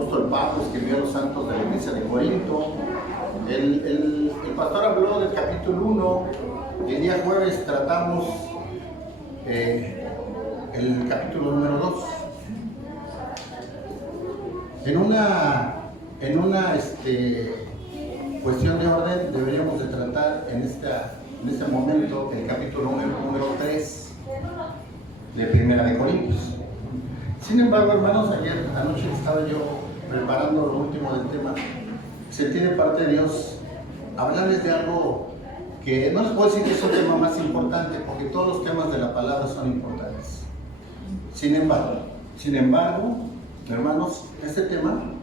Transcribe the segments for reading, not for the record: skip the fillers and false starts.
apóstol Pablo escribió a los santos de la iglesia de Corinto. El pastor habló del capítulo 1, y el día jueves tratamos el capítulo número 2. En una cuestión de orden deberíamos de tratar en este momento el capítulo número 3 de Primera de Corintios. Sin embargo, hermanos, ayer anoche estaba yo preparando lo último del tema. Sentí de parte de Dios hablarles de algo que no les puedo decir que es el tema más importante, porque todos los temas de la palabra son importantes. Sin embargo, hermanos, este tema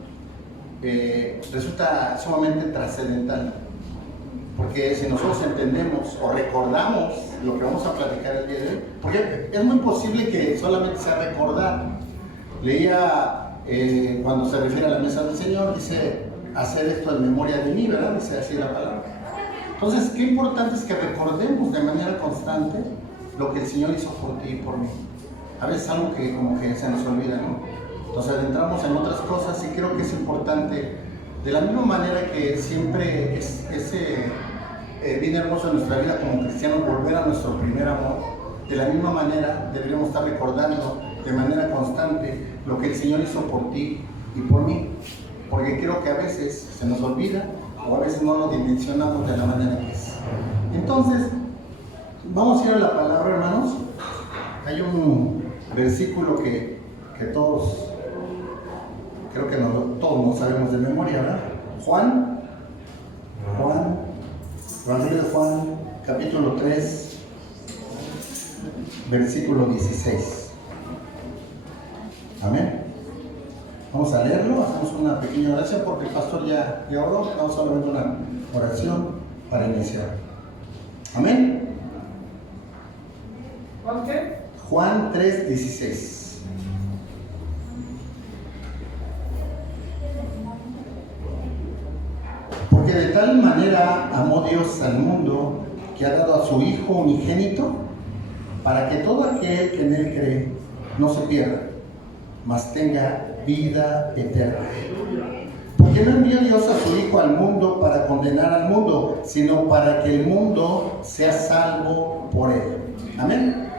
resulta sumamente trascendental, porque si nosotros entendemos o recordamos lo que vamos a platicar el día de hoy, porque es muy posible que solamente sea recordar. Leía cuando se refiere a la mesa del Señor, dice hacer esto en memoria de mí, ¿verdad? Dice así la palabra. Entonces, qué importante es que recordemos de manera constante lo que el Señor hizo por ti y por mí. A veces es algo que como que se nos olvida, ¿no? Nos adentramos en otras cosas y creo que es importante, de la misma manera que siempre es bien hermoso en nuestra vida como cristianos volver a nuestro primer amor. De la misma manera deberíamos estar recordando de manera constante lo que el Señor hizo por ti y por mí, porque creo que a veces se nos olvida o a veces no lo dimensionamos de la manera que es. Entonces, vamos a ir a la palabra, hermanos. Hay un versículo que todos, creo que todos no sabemos de memoria, ¿verdad? Juan, Evangelio de Juan, capítulo 3, versículo 16. Amén. Vamos a leerlo, hacemos una pequeña oración porque el pastor ya oró. Vamos a hacer una oración para iniciar. Amén. ¿Juan qué? Juan 3, 16. Porque de tal manera amó Dios al mundo que ha dado a su Hijo unigénito, para que todo aquel que en Él cree no se pierda, mas tenga vida eterna. Porque no envió Dios a su Hijo al mundo para condenar al mundo, sino para que el mundo sea salvo por Él. Amén.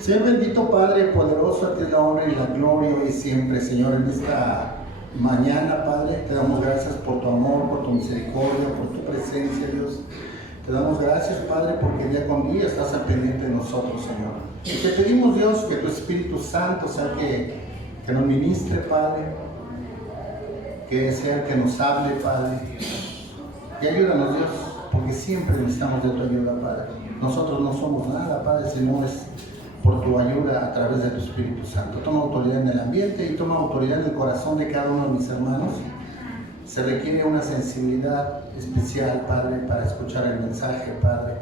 Señor bendito, Padre poderoso, a ti la honra y la gloria hoy y siempre, Señor, en esta mañana, Padre, te damos gracias por tu amor, por tu misericordia, por tu presencia, Dios. Te damos gracias, Padre, porque día con día estás al pendiente de nosotros, Señor. Y te pedimos, Dios, que tu Espíritu Santo sea que nos ministre, Padre, que sea el que nos hable, Padre. Y ayúdanos, Dios, porque siempre necesitamos de tu ayuda, Padre. Nosotros no somos nada, Padre, si no es por tu ayuda a través de tu Espíritu Santo. Toma autoridad en el ambiente y toma autoridad en el corazón de cada uno de mis hermanos. Se requiere una sensibilidad especial, Padre, para escuchar el mensaje, Padre,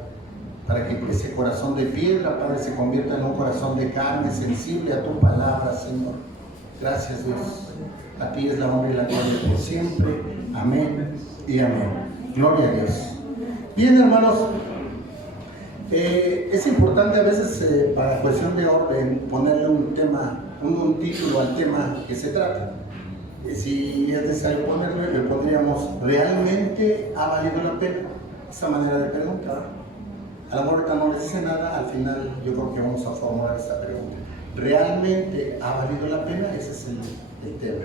para que ese corazón de piedra, Padre, se convierta en un corazón de carne, sensible a tu palabra, Señor. Gracias, Dios. A ti es la honra y la gloria por siempre. Amén y amén. Gloria a Dios. Bien, hermanos, es importante a veces, para cuestión de orden, ponerle un tema, un título al tema que se trata. Si es necesario ponerle, le pondríamos ¿realmente ha valido la pena? Esa manera de preguntar. A lo mejor ahorita no les dice nada, al final yo creo que vamos a formular esta pregunta. ¿Realmente ha valido la pena? Ese es el tema.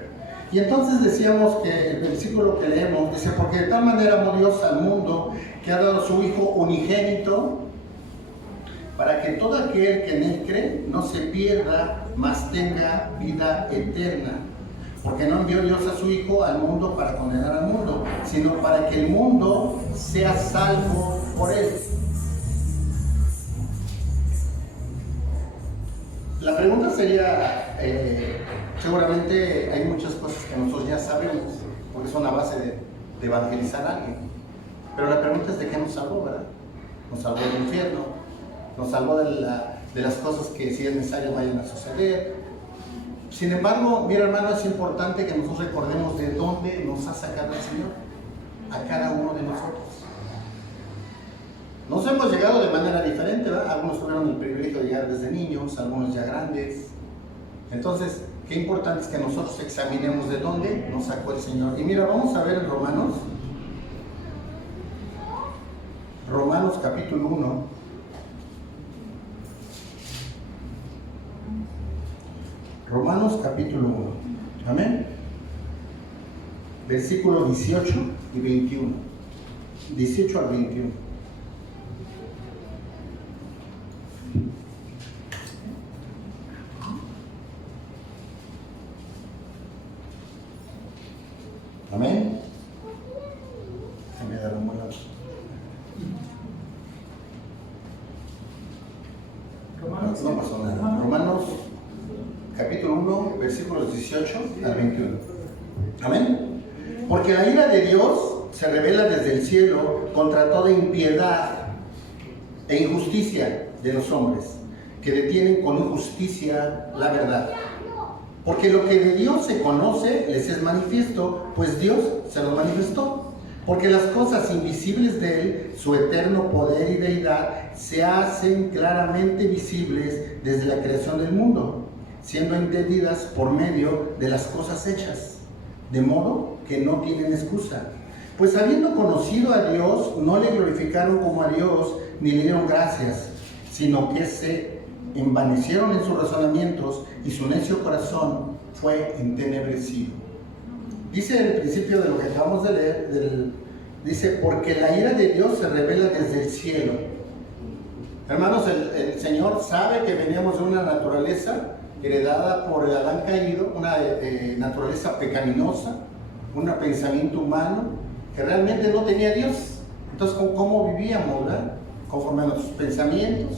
Y entonces decíamos que el versículo que leemos dice: porque de tal manera amó Dios al mundo que ha dado a su Hijo unigénito, para que todo aquel que en Él cree no se pierda, mas tenga vida eterna. Porque no envió Dios a su Hijo al mundo para condenar al mundo, sino para que el mundo sea salvo por Él. La pregunta sería, seguramente hay muchas cosas que nosotros ya sabemos, porque son la base de evangelizar a alguien. Pero la pregunta es: ¿de qué nos salvó, verdad? Nos salvó del infierno, nos salvó de las cosas que, si es necesario, vayan a suceder. Sin embargo, mira, hermano, es importante que nosotros recordemos de dónde nos ha sacado el Señor a cada uno de nosotros. Nos hemos llegado de manera diferente, ¿verdad? Algunos tuvieron el privilegio de llegar desde niños, algunos ya grandes. Entonces, qué importante es que nosotros examinemos de dónde nos sacó el Señor. Y mira, vamos a ver en Romanos capítulo 1. Romanos capítulo 1. Amén. Versículos 18 y 21. 18 al 21. Amén. Déjame dar un buen lado. No pasó nada. Romanos capítulo 1, versículos 18 al 21. Amén. Porque la ira de Dios se revela desde el cielo contra toda impiedad e injusticia de los hombres, que detienen con injusticia la verdad. Porque lo que de Dios se conoce les es manifiesto, pues Dios se lo manifestó. Porque las cosas invisibles de Él, su eterno poder y deidad, se hacen claramente visibles desde la creación del mundo, siendo entendidas por medio de las cosas hechas, de modo que no tienen excusa. Pues habiendo conocido a Dios, no le glorificaron como a Dios, ni le dieron gracias, sino que se envanecieron en sus razonamientos y su necio corazón fue entenebrecido. Dice el principio de lo que acabamos de leer, dice, porque la ira de Dios se revela desde el cielo. Hermanos, el Señor sabe que veníamos de una naturaleza heredada por el Adán caído, una naturaleza pecaminosa, un pensamiento humano que realmente no tenía Dios. Entonces, ¿cómo vivíamos, verdad? Conforme a nuestros pensamientos.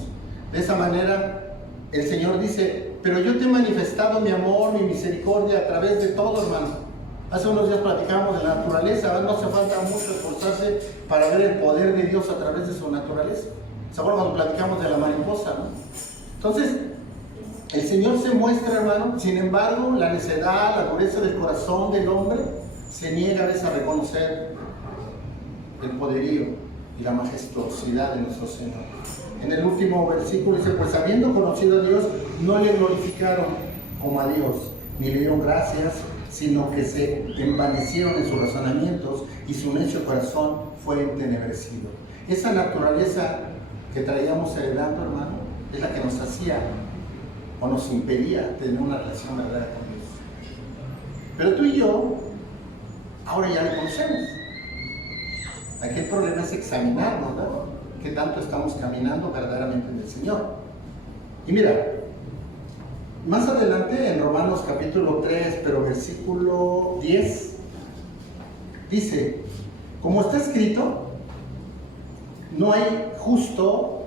De esa manera, el Señor dice, pero yo te he manifestado mi amor, mi misericordia a través de todo, hermano. Hace unos días platicábamos de la naturaleza, no hace falta mucho esforzarse para ver el poder de Dios a través de su naturaleza. ¿Se acuerdan cuando platicamos de la mariposa, no? Entonces, el Señor se muestra, hermano, sin embargo, la necedad, la dureza del corazón del hombre se niega a veces a reconocer el poderío y la majestuosidad de nuestro Señor. En el último versículo dice, pues habiendo conocido a Dios, no le glorificaron como a Dios, ni le dieron gracias, sino que se envanecieron en sus razonamientos y su necio corazón fue entenebrecido. Esa naturaleza que traíamos heredando, hermano, es la que nos hacía o nos impedía tener una relación verdadera con Dios. Pero tú y yo, ahora ya le conocemos. Aquí el problema es examinarnos, ¿verdad? ¿Qué tanto estamos caminando verdaderamente en el Señor? Y mira, más adelante en Romanos capítulo 3, pero versículo 10, dice, como está escrito, no hay justo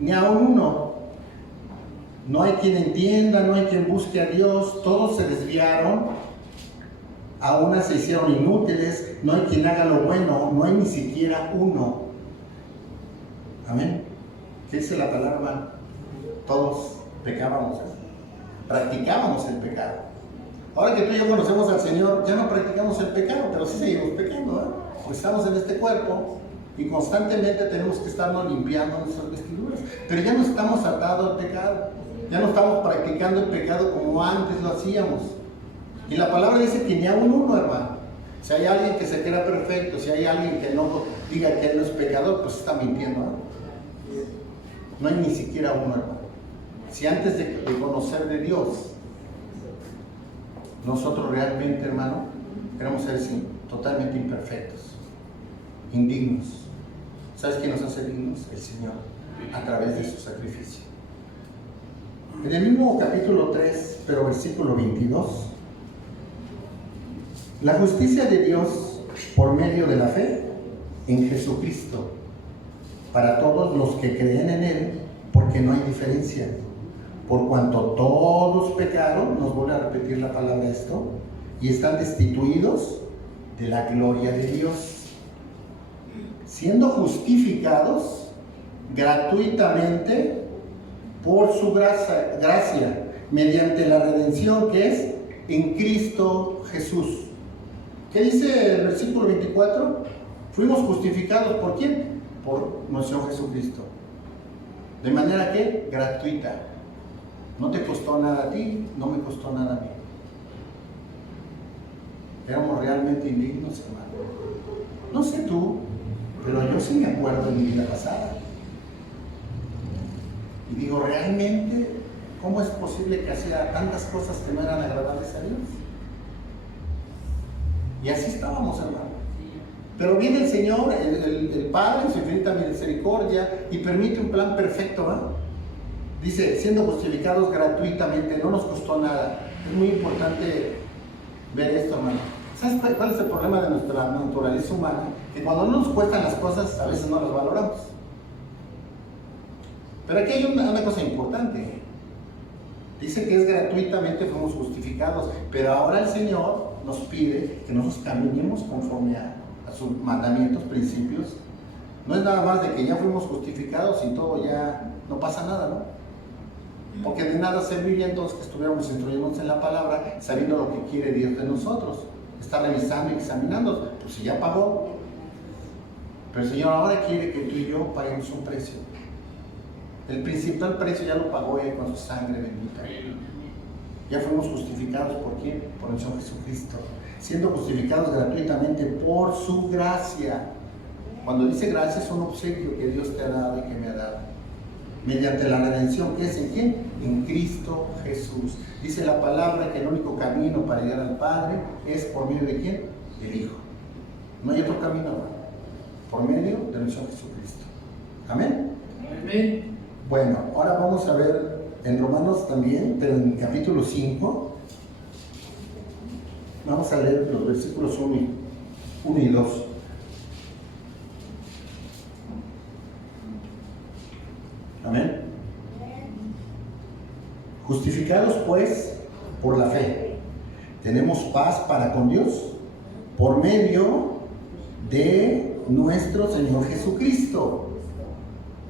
ni aun uno, no hay quien entienda, no hay quien busque a Dios, todos se desviaron, a una se hicieron inútiles, no hay quien haga lo bueno, no hay ni siquiera uno. Amén. ¿Qué dice la palabra? Todos pecábamos, practicábamos el pecado. Ahora que tú y yo conocemos al Señor, ya no practicamos el pecado, pero sí seguimos pecando, ¿eh? Pues estamos en este cuerpo y constantemente tenemos que estarnos limpiando nuestras vestiduras, pero ya no estamos atados al pecado, ya no estamos practicando el pecado como antes lo hacíamos. Y la palabra dice que ni a uno, hermano. Si hay alguien que se crea perfecto, si hay alguien que no diga que él no es pecador, pues está mintiendo, ¿eh? No hay ni siquiera uno, hermano. Si antes de conocer de Dios, nosotros realmente, hermano, éramos seres totalmente imperfectos, indignos. ¿Sabes quién nos hace dignos? El Señor, a través de su sacrificio. En el mismo capítulo 3, pero versículo 22, la justicia de Dios por medio de la fe en Jesucristo, para todos los que creen en Él, porque no hay diferencia. Por cuanto todos pecaron, nos vuelve a repetir la palabra esto, y están destituidos de la gloria de Dios, siendo justificados gratuitamente por su gracia, mediante la redención que es en Cristo Jesús. ¿Qué dice el versículo 24? Fuimos justificados ¿por quién? Por nuestro Jesucristo. De De manera que gratuita. No te costó nada a ti, no me costó nada a mí. éramos realmente indignos, hermano. No sé tú, pero yo sí me acuerdo de mi vida pasada. Y digo, ¿realmente cómo es posible que hacía tantas cosas que no eran agradables a Dios? Y así estábamos, hermano. Pero viene el Señor, el Padre, en su infinita misericordia, y permite un plan perfecto, ¿va? Dice, siendo justificados gratuitamente, no nos costó nada. Es muy importante ver esto, hermano. ¿Sabes cuál es el problema de nuestra naturaleza humana? Que cuando no nos cuestan las cosas, a veces no las valoramos. Pero aquí hay una cosa importante. Dice que es gratuitamente fuimos justificados, pero ahora el Señor nos pide que nosotros caminemos conforme a sus mandamientos, principios. No es nada más de que ya fuimos justificados y todo ya no pasa nada, ¿no? Porque de nada serviría entonces que estuviéramos instruyéndonos en la palabra, sabiendo lo que quiere Dios de nosotros. Está revisando y examinando, pues si ya pagó. Pero el Señor ahora quiere que tú y yo paguemos un precio. El principal precio ya lo pagó Él con su sangre bendita. Ya fuimos justificados ¿por quién? Por el Señor Jesucristo. Siendo justificados gratuitamente por su gracia. Cuando dice gracia es un obsequio que Dios te ha dado y que me ha dado. Mediante la redención, ¿qué es en quién? En Cristo Jesús. Dice la palabra que el único camino para llegar al Padre es por medio de ¿quién? Del Hijo. No hay otro camino, ¿no? Por medio de nuestro Jesucristo. Amén. Amén. Bueno, ahora vamos a ver en Romanos también, pero en capítulo 5, vamos a leer los versículos 1 y 2. Amén. Justificados pues por la fe, tenemos paz para con Dios por medio de nuestro Señor Jesucristo,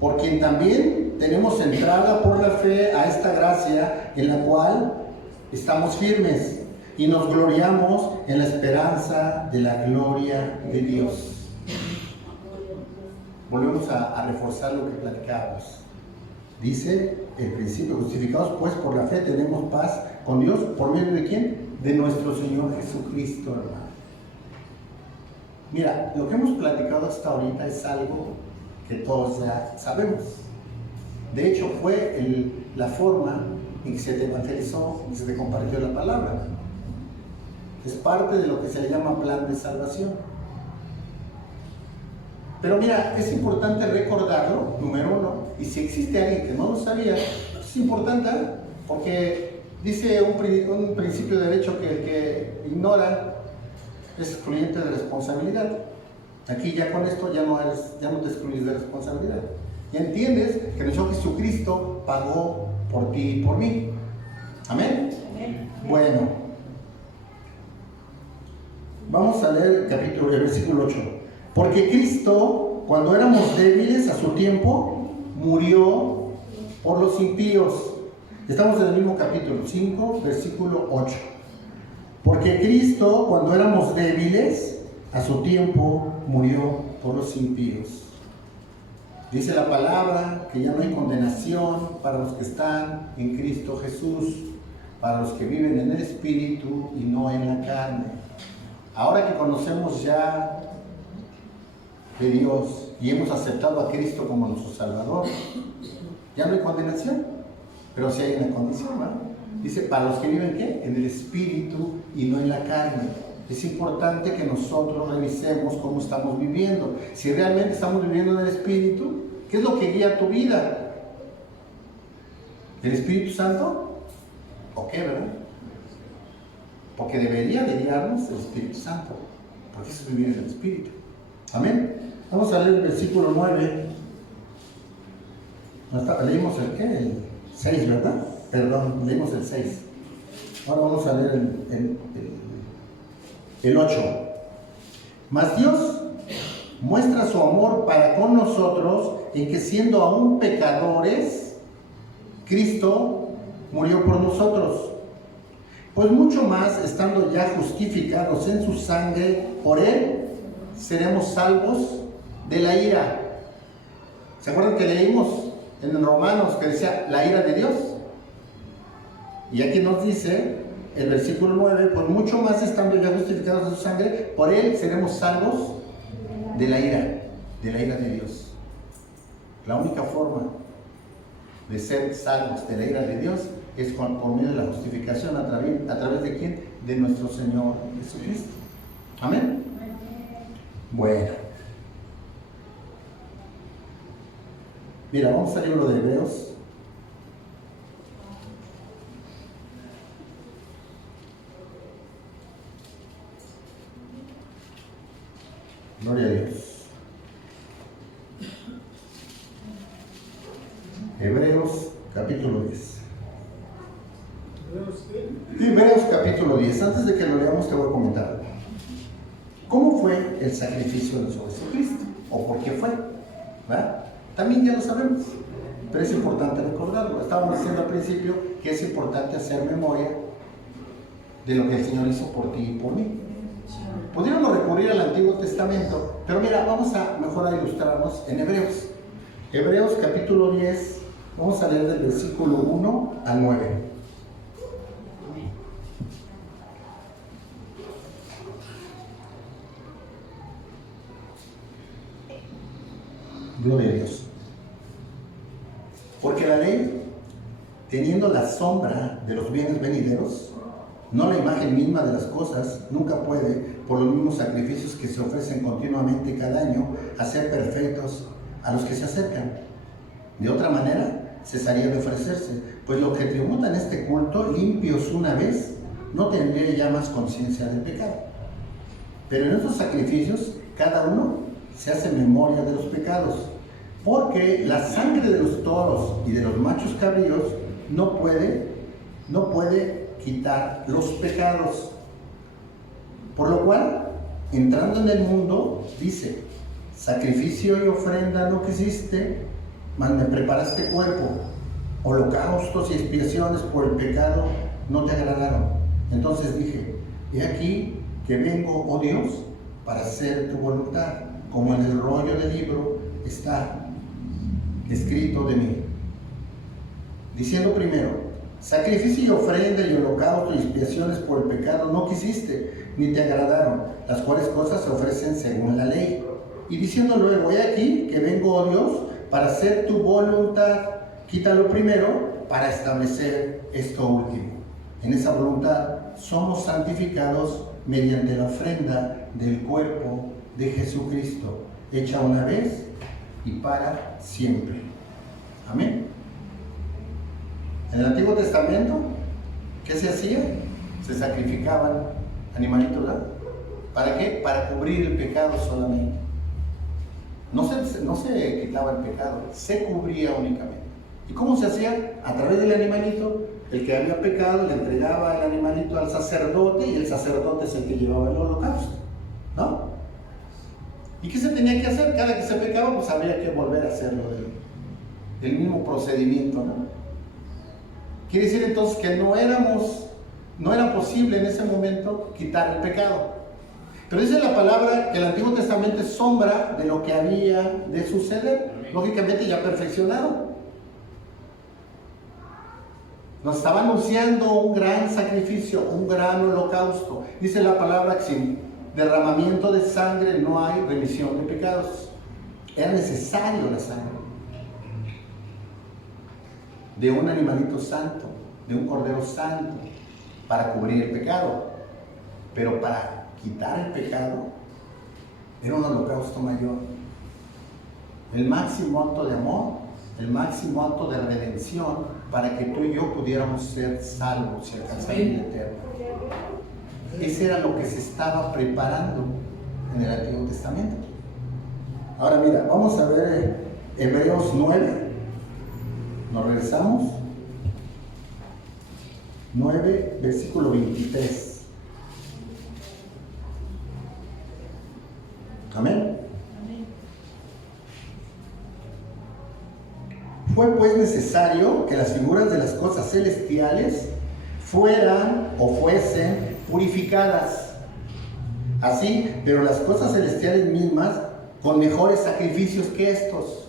por quien también tenemos entrada por la fe a esta gracia en la cual estamos firmes y nos gloriamos en la esperanza de la gloria de Dios. Volvemos a reforzar lo que platicábamos. Dice el principio, justificados pues por la fe tenemos paz con Dios, ¿por medio de quién? De nuestro Señor Jesucristo, hermano. Mira, lo que hemos platicado hasta ahorita es algo que todos ya sabemos. De hecho, fue la forma en que se te evangelizó y se te compartió la palabra. Es parte de lo que se le llama plan de salvación. Pero mira, es importante recordarlo, número uno, y si existe alguien que no lo sabía, es importante, porque dice un principio de derecho que el que ignora es excluyente de responsabilidad. Aquí ya con esto ya no te excluyes de responsabilidad. Ya entiendes que nuestro Jesucristo pagó por ti y por mí. ¿Amén? Amén. Bueno, vamos a leer el versículo 8. Porque Cristo, cuando éramos débiles a su tiempo, murió por los impíos. Estamos en el mismo capítulo 5, versículo 8. Porque Cristo, cuando éramos débiles a su tiempo, murió por los impíos. Dice la palabra que ya no hay condenación para los que están en Cristo Jesús, para los que viven en el Espíritu y no en la carne. Ahora que conocemos ya de Dios y hemos aceptado a Cristo como nuestro Salvador, ya no hay condenación, pero sí hay una condición, ¿no? Dice, para los que viven ¿qué? En el Espíritu y no en la carne. Es importante que nosotros revisemos cómo estamos viviendo. Si realmente estamos viviendo en el Espíritu, ¿qué es lo que guía tu vida? ¿El Espíritu Santo? ¿O qué, verdad? Porque debería de guiarnos el Espíritu Santo, porque eso es vivir en el Espíritu. Amén. Vamos a leer el versículo 9. Leímos el ¿qué? El 6, ¿verdad? Perdón, leímos el 6. Ahora vamos a leer el 8. Mas Dios muestra su amor para con nosotros en que siendo aún pecadores, Cristo murió por nosotros. Pues mucho más, estando ya justificados en su sangre, por Él seremos salvos de la ira. ¿Se acuerdan que leímos en Romanos que decía la ira de Dios? Y aquí nos dice el versículo 9, pues mucho más estando ya justificados de su sangre, por él seremos salvos de la ira de Dios. La única forma de ser salvos de la ira de Dios es por medio de la justificación a través de quién? De nuestro Señor Jesucristo. Amén. Bueno. Mira, vamos al libro de Hebreos. Gloria a Dios. Hebreos capítulo 10. Hebreos capítulo 10. Antes de que lo leamos te voy a comentar algo. ¿Cómo fue el sacrificio de nuestro Jesucristo? ¿O por qué fue? ¿Verdad? También ya lo sabemos, pero es importante recordarlo. Estábamos diciendo al principio que es importante hacer memoria de lo que el Señor hizo por ti y por mí. Podríamos recurrir al Antiguo Testamento, pero mira, vamos a mejor a ilustrarnos en Hebreos. Hebreos capítulo 10, vamos a leer del versículo 1 al 9. Gloria a Dios. Porque la ley, teniendo la sombra de los bienes venideros, no la imagen misma de las cosas, nunca puede, por los mismos sacrificios que se ofrecen continuamente cada año, hacer perfectos a los que se acercan. De otra manera, cesaría de ofrecerse, pues los que tributan este culto, limpios una vez, no tendría ya más conciencia del pecado. Pero en estos sacrificios, cada uno se hace memoria de los pecados, porque la sangre de los toros y de los machos cabríos no puede quitar los pecados. Por lo cual, entrando en el mundo, dice: sacrificio y ofrenda no quisiste, mas me preparaste cuerpo. Holocaustos y expiaciones por el pecado no te agradaron. Entonces dije: he aquí que vengo, oh Dios, para hacer tu voluntad, como en el rollo del libro está escrito de mí. Diciendo primero: sacrificio y ofrenda y holocausto y expiaciones por el pecado no quisiste, ni te agradaron, las cuales cosas se ofrecen según la ley. Y diciendo luego: he aquí que vengo, oh Dios, para hacer tu voluntad. Quítalo primero para establecer esto último. En esa voluntad somos santificados mediante la ofrenda del cuerpo de Jesucristo, hecha una vez y para siempre. Amén. En el Antiguo Testamento, ¿qué se hacía? Se sacrificaban animalitos, ¿verdad? ¿Para qué? Para cubrir el pecado solamente. No se quitaba el pecado, se cubría únicamente. ¿Y cómo se hacía? A través del animalito. El que había pecado le entregaba el animalito al sacerdote, y el sacerdote es el que llevaba el holocausto, ¿no? ¿Y qué se tenía que hacer? Cada que se pecaba, pues había que volver a hacerlo del mismo procedimiento, ¿no? Quiere decir entonces que no era posible en ese momento quitar el pecado. Pero dice la palabra que el Antiguo Testamento es sombra de lo que había de suceder, lógicamente ya perfeccionado. Nos estaba anunciando un gran sacrificio, un gran holocausto. Dice la palabra que sin derramamiento de sangre no hay remisión de pecados. Era necesario la sangre de un animalito santo, de un cordero santo, para cubrir el pecado. Pero para quitar el pecado era un holocausto mayor. El máximo acto de amor, el máximo acto de redención, para que tú y yo pudiéramos ser salvos y alcanzar vida eterna. Ese era lo que se estaba preparando en el Antiguo Testamento. Ahora mira, vamos a ver Hebreos 9. Nos regresamos. 9, versículo 23. Amén. Fue pues necesario que las figuras de las cosas celestiales fueran o fuesen purificadas. Así, pero las cosas celestiales mismas con mejores sacrificios que estos.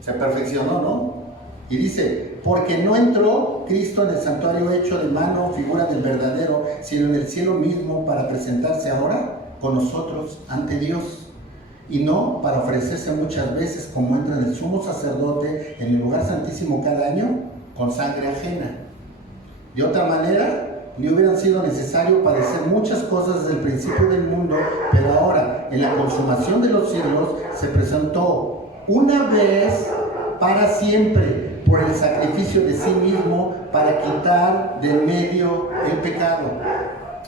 Se perfeccionó, ¿no? Y dice: porque no entró Cristo en el santuario hecho de mano, figura del verdadero, sino en el cielo mismo para presentarse ahora con nosotros ante Dios. Y no para ofrecerse muchas veces como entra el sumo sacerdote en el lugar santísimo cada año con sangre ajena. De otra manera, le hubieran sido necesario padecer muchas cosas desde el principio del mundo, pero ahora, en la consumación de los siglos, se presentó una vez para siempre por el sacrificio de sí mismo para quitar del medio el pecado.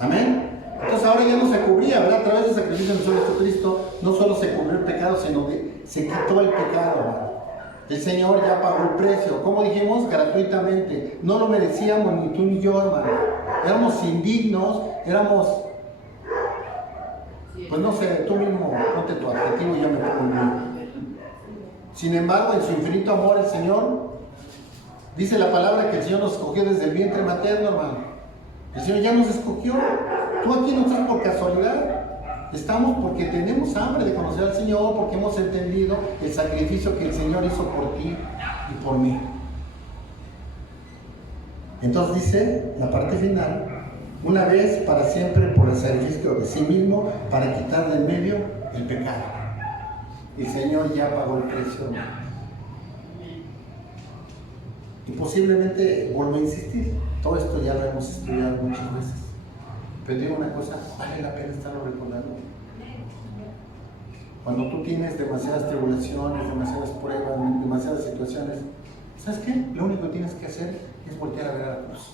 Amén. Entonces ahora ya no se cubría, ¿verdad? A través del sacrificio de Jesucristo no solo se cubrió el pecado, sino que se quitó el pecado, ¿verdad? El Señor ya pagó el precio, como dijimos, gratuitamente. No lo merecíamos ni tú ni yo, hermano. Éramos indignos, éramos, pues no sé, tú mismo ponte tu adjetivo y yo me pongo el mío. Sin embargo, en su infinito amor, el Señor, dice la palabra que el Señor nos escogió desde el vientre materno, hermano. El Señor ya nos escogió. Tú aquí no estás por casualidad. Estamos porque tenemos hambre de conocer al Señor, porque hemos entendido el sacrificio que el Señor hizo por ti y por mí. Entonces dice la parte final, una vez para siempre por el sacrificio de sí mismo para quitar del medio el pecado. El Señor ya pagó el precio. Y posiblemente vuelvo a insistir, todo esto ya lo hemos estudiado muchas veces. Pero digo una cosa, vale la pena estarlo recordando. Cuando tú tienes demasiadas tribulaciones, demasiadas pruebas, demasiadas situaciones, ¿sabes qué? Lo único que tienes que hacer es voltear a ver a la cruz.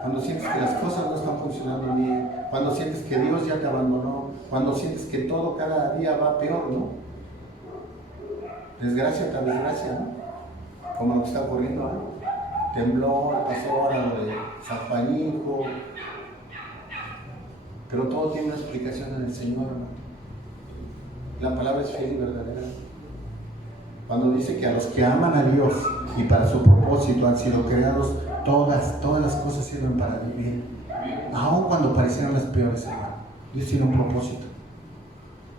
Cuando sientes que las cosas no están funcionando bien, cuando sientes que Dios ya te abandonó, cuando sientes que todo cada día va peor, ¿no? Desgracia tras desgracia, ¿no? Como lo que está ocurriendo, ¿no? Temblor, pasó ahora lo de San Juanico, pero todo tiene una explicación en el Señor, ¿no? La palabra es fiel y verdadera. Cuando dice que a los que aman a Dios y para su propósito han sido creados, todas las cosas sirven para vivir, aun cuando parecieran las peores, hermano. Dios tiene un propósito.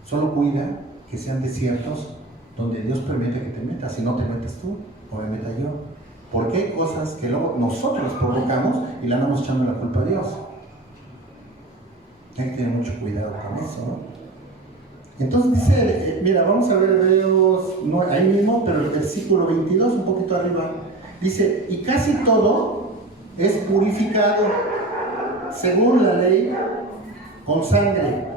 Solo cuida que sean desiertos donde Dios permite que te metas, y no te metas tú o me meta yo. Porque hay cosas que luego nosotros provocamos y le andamos echando la culpa a Dios. Hay que tener mucho cuidado con eso, ¿no? Entonces dice, mira, vamos a ver Hebreos, no, ahí mismo, pero el versículo 22, un poquito arriba, dice, y casi todo es purificado según la ley con sangre,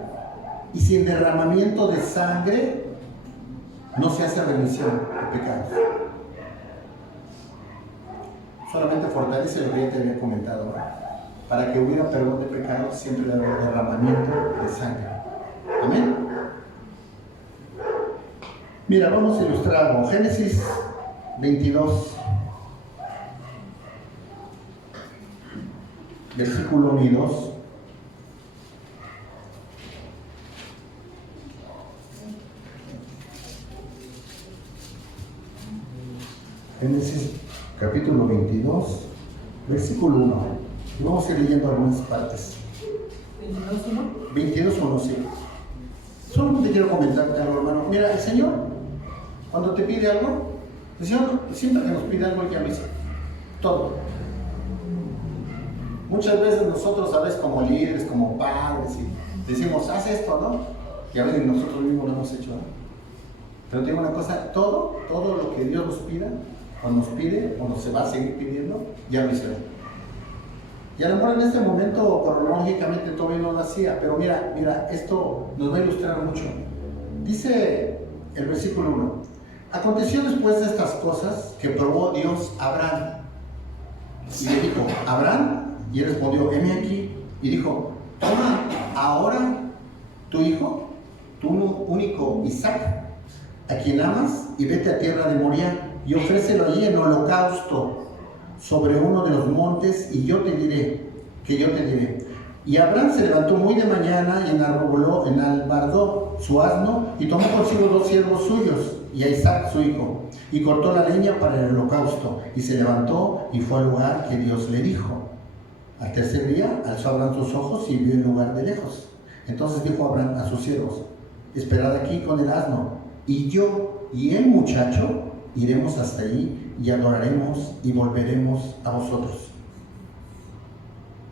y sin derramamiento de sangre no se hace remisión de pecados. Solamente fortalece lo que ya te había comentado, ¿no? Para que hubiera perdón de pecados siempre debe haber derramamiento de sangre. Amén. Mira, vamos a ilustrarlo. Génesis 22, versículo 1 y 2. Génesis capítulo 22, versículo 1. Y vamos a ir leyendo algunas partes. 22:1, sí. Solamente quiero comentarte algo, hermano. Mira, el Señor, cuando te pide algo, el Señor siempre que nos pide algo, Él ya lo dice. Todo. Muchas veces nosotros, ¿sabes? Como líderes, como padres, y decimos, haz esto, ¿no? Y a veces nosotros mismos lo hemos hecho, ¿no? Pero te digo una cosa, todo lo que Dios nos pida, o nos pide, o nos se va a seguir pidiendo, ya lo hicieron. Y a lo mejor en este momento, cronológicamente, todavía no lo hacía, pero mira, esto nos va a ilustrar mucho. Dice el versículo 1, aconteció después de estas cosas que probó Dios a Abraham. Y le dijo, Abraham, y él respondió, heme aquí. Y dijo, toma ahora tu hijo, tu único Isaac, a quien amas, y vete a tierra de Moriah, y ofrécelo allí en holocausto sobre uno de los montes, y yo te diré. Y Abraham se levantó muy de mañana y enalbardó su asno, y tomó consigo 2 siervos suyos, y a Isaac su hijo, y cortó la leña para el holocausto, y se levantó y fue al lugar que Dios le dijo. Al tercer día alzó Abraham sus ojos y vio el lugar de lejos. Entonces dijo Abraham a sus siervos, esperad aquí con el asno, y yo y el muchacho iremos hasta allí y adoraremos y volveremos a vosotros.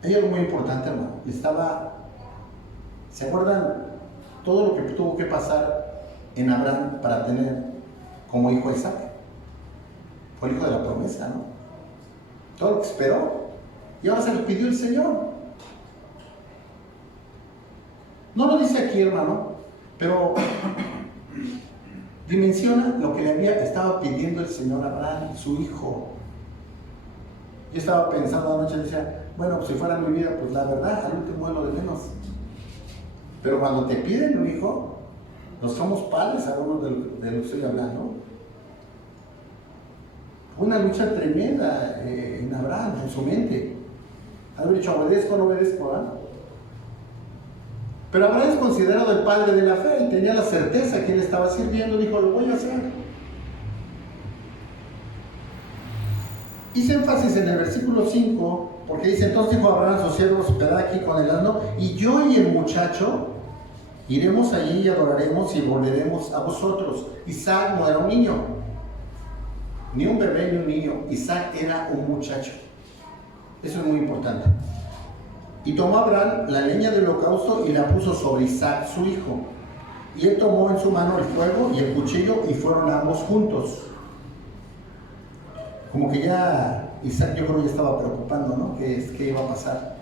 Hay algo muy importante, hermano. ¿Se acuerdan todo lo que tuvo que pasar en Abraham para tener como hijo a Isaac? Fue el hijo de la promesa, ¿no? Todo lo que esperó. Y ahora se lo pidió el Señor. No lo dice aquí, hermano, pero dimensiona lo que estaba pidiendo el Señor a Abraham, su hijo. Yo estaba pensando anoche y decía, bueno, pues si fuera mi vida, pues la verdad, al último es lo de menos. Pero cuando te piden un hijo, no somos padres, sabemos de lo que estoy hablando. Una lucha tremenda en Abraham, en su mente. Haber dicho, obedezco o no obedezco, ¿verdad? Pero Abraham es considerado el padre de la fe y tenía la certeza que él estaba sirviendo. Dijo, lo voy a hacer. Hice énfasis en el versículo 5, porque dice, entonces dijo Abraham a su siervo, hospedad aquí con el asno, y yo y el muchacho iremos allí y adoraremos y volveremos a vosotros. Isaac no era un niño, ni un bebé ni un niño. Isaac era un muchacho. Eso es muy importante. Y tomó Abraham la leña del holocausto y la puso sobre Isaac su hijo. Y él tomó en su mano el fuego y el cuchillo y fueron ambos juntos. Como que ya Isaac, yo creo, ya estaba preocupando, ¿no? ¿Qué iba a pasar?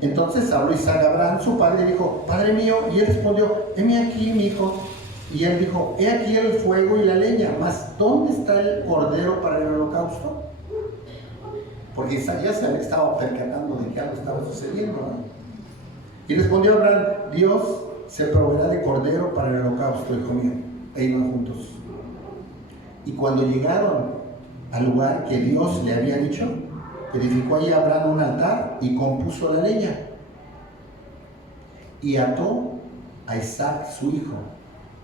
Entonces habló Isaac a Abraham, su padre, y dijo, Padre mío, y él respondió, heme aquí, mi hijo. Y él dijo, he aquí el fuego y la leña, mas ¿dónde está el cordero para el holocausto? Porque Isaac ya se estaba percatando de que algo estaba sucediendo, ¿no? Y respondió Abraham, Dios se proveerá de cordero para el holocausto, hijo mío. E iban juntos. Y cuando llegaron al lugar que Dios le había dicho, edificó allí Abraham un altar y compuso la leña. Y ató a Isaac su hijo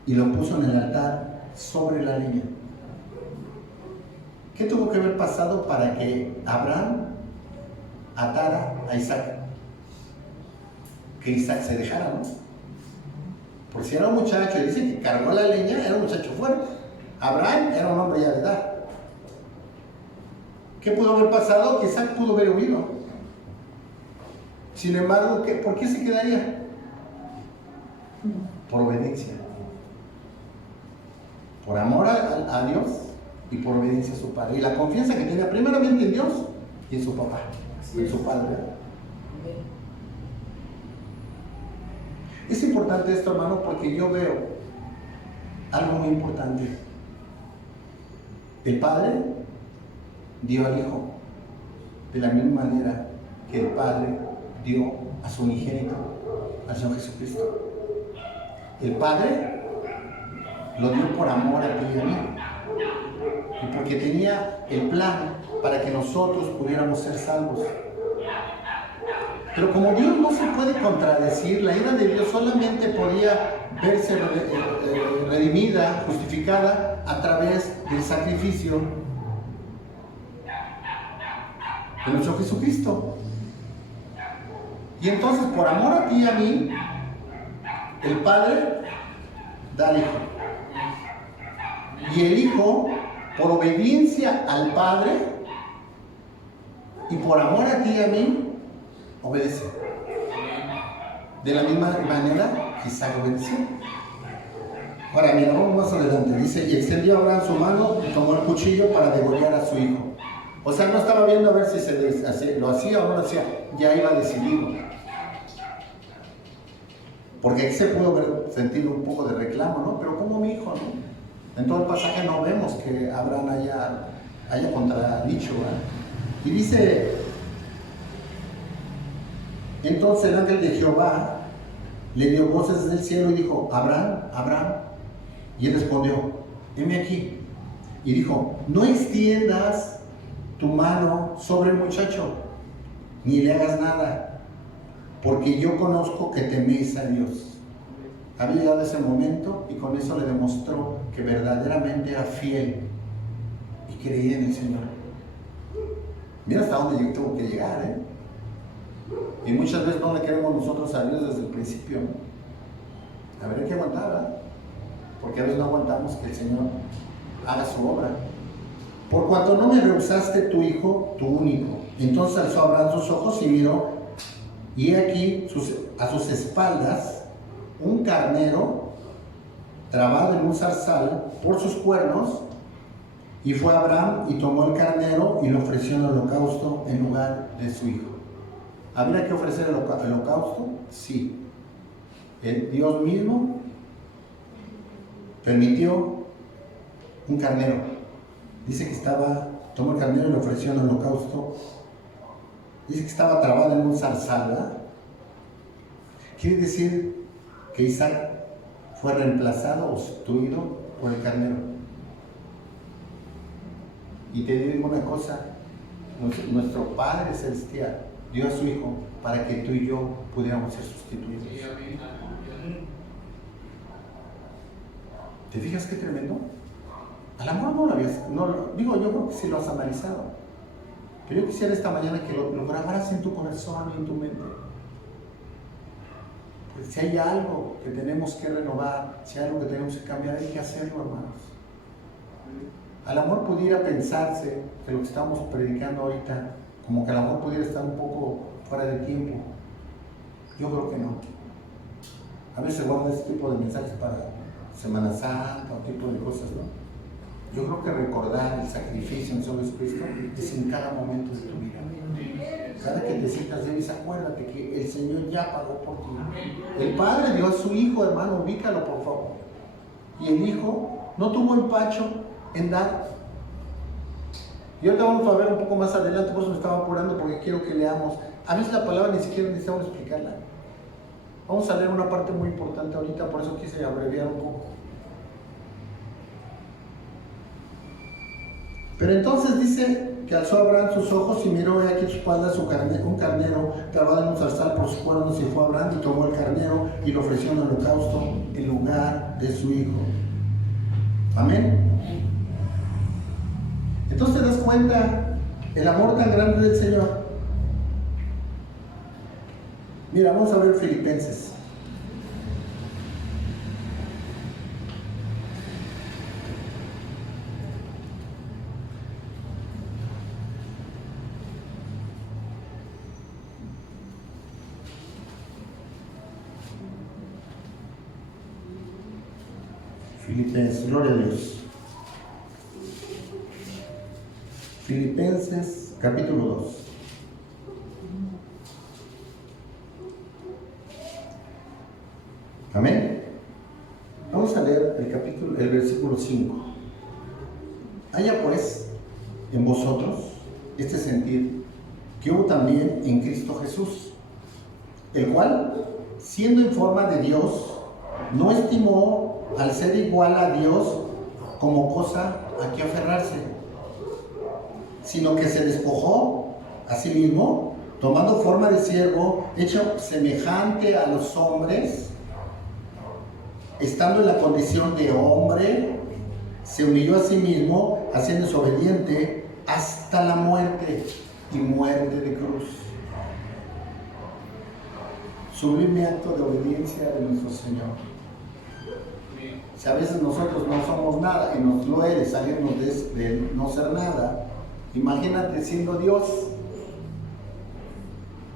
y lo puso en el altar sobre la leña. ¿Qué tuvo que haber pasado para que Abraham atara a Isaac? Que Isaac se dejara, ¿no? Porque si era un muchacho y dice que cargó la leña, era un muchacho fuerte. Abraham era un hombre ya de edad. ¿Qué pudo haber pasado? Que Isaac pudo haber huido. Sin embargo, ¿por qué se quedaría? Por obediencia. Por amor a Dios y por obediencia a su padre. Y la confianza que tenía primeramente en Dios y en su papá, en su padre. Es importante esto, hermano, porque yo veo algo muy importante. El Padre dio al Hijo de la misma manera que el Padre dio a su unigénito, al Señor Jesucristo. El Padre lo dio por amor a ti y a mí, y porque tenía el plan para que nosotros pudiéramos ser salvos. Pero como Dios no se puede contradecir, la ira de Dios solamente podía verse redimida, justificada a través del sacrificio de nuestro Jesucristo. Y entonces, por amor a ti y a mí, el Padre da al Hijo. Y el Hijo, por obediencia al Padre y por amor a ti y a mí, obedece. De la misma manera que Isaac obedeció. Ahora mira, vamos más adelante. Dice, y extendió Abraham su mano y tomó el cuchillo para degollar a su hijo. O sea, no estaba viendo a ver si lo hacía o no lo hacía. Ya iba decidido. Porque aquí se pudo haber sentido un poco de reclamo, ¿no? Pero como mi hijo, ¿no? En todo el pasaje no vemos que Abraham haya contradicho, ¿verdad? Y dice, entonces el ángel de Jehová le dio voces desde el cielo y dijo, Abraham, Abraham. Y él respondió, heme aquí. Y dijo, no extiendas tu mano sobre el muchacho, ni le hagas nada, porque yo conozco que teméis a Dios. Había llegado ese momento y con eso le demostró que verdaderamente era fiel y creía en el Señor. Mira hasta dónde tuvo que llegar, ¿eh? Y muchas veces no le queremos nosotros a Dios desde el principio, ¿no? A ver, hay que aguantar, ¿verdad? Porque a veces no aguantamos que el Señor haga su obra. Por cuanto no me rehusaste tu hijo, tu único. Entonces alzó Abraham sus ojos y miró, y he aquí a sus espaldas un carnero trabado en un zarzal por sus cuernos, y fue Abraham y tomó el carnero y lo ofreció en holocausto en lugar de su hijo. ¿Habría que ofrecer el holocausto? Sí. El Dios mismo permitió un carnero. Dice que tomó el carnero y lo ofreció en holocausto. Dice que estaba trabado en un zarzal, ¿verdad? Quiere decir que Isaac fue reemplazado o sustituido por el carnero. Y te digo una cosa, nuestro Padre Celestial dio a su Hijo para que tú y yo pudiéramos ser sustituidos. ¿Te fijas qué tremendo? Al amor no lo habías, yo creo que sí lo has analizado. Pero yo quisiera esta mañana que lo grabaras en tu corazón y en tu mente. Pues si hay algo que tenemos que renovar, si hay algo que tenemos que cambiar, hay que hacerlo, hermanos. Al amor pudiera pensarse que lo que estamos predicando ahorita, como que el amor pudiera estar un poco fuera de tiempo. Yo creo que no. A veces guardan este tipo de mensajes para Semana Santa o tipo de cosas, ¿no? Yo creo que recordar el sacrificio en Señor Jesucristo es en cada momento de tu vida. Cada que te sientas débil, acuérdate que el Señor ya pagó por ti. El Padre dio a su Hijo, hermano, ubícalo por favor. Y el Hijo no tuvo empacho en dar. Y ahorita vamos a ver un poco más adelante, por eso me estaba apurando porque quiero que leamos. A veces la palabra ni siquiera necesitamos explicarla. Vamos a leer una parte muy importante ahorita, por eso quise abreviar un poco. Pero entonces dice que alzó Abraham sus ojos y miró aquí a su espalda un carnero trabado en un zarzal por sus cuernos, y fue Abraham y tomó el carnero y lo ofreció en holocausto en lugar de su hijo. Amén. Entonces te das cuenta el amor tan grande del Señor. Mira, vamos a ver Filipenses. Filipenses, gloria a Dios. Filipenses, capítulo 2. Amén. Vamos a leer el versículo 5. Haya pues en vosotros este sentir que hubo también en Cristo Jesús, el cual, siendo en forma de Dios, no estimó al ser igual a Dios como cosa a que aferrarse, sino que se despojó a sí mismo, tomando forma de siervo, hecho semejante a los hombres, estando en la condición de hombre, se humilló a sí mismo, haciéndose obediente hasta la muerte, y muerte de cruz. Sublime acto de obediencia de nuestro Señor. Si a veces nosotros no somos nada y nos duele salirnos de no ser nada, imagínate siendo Dios.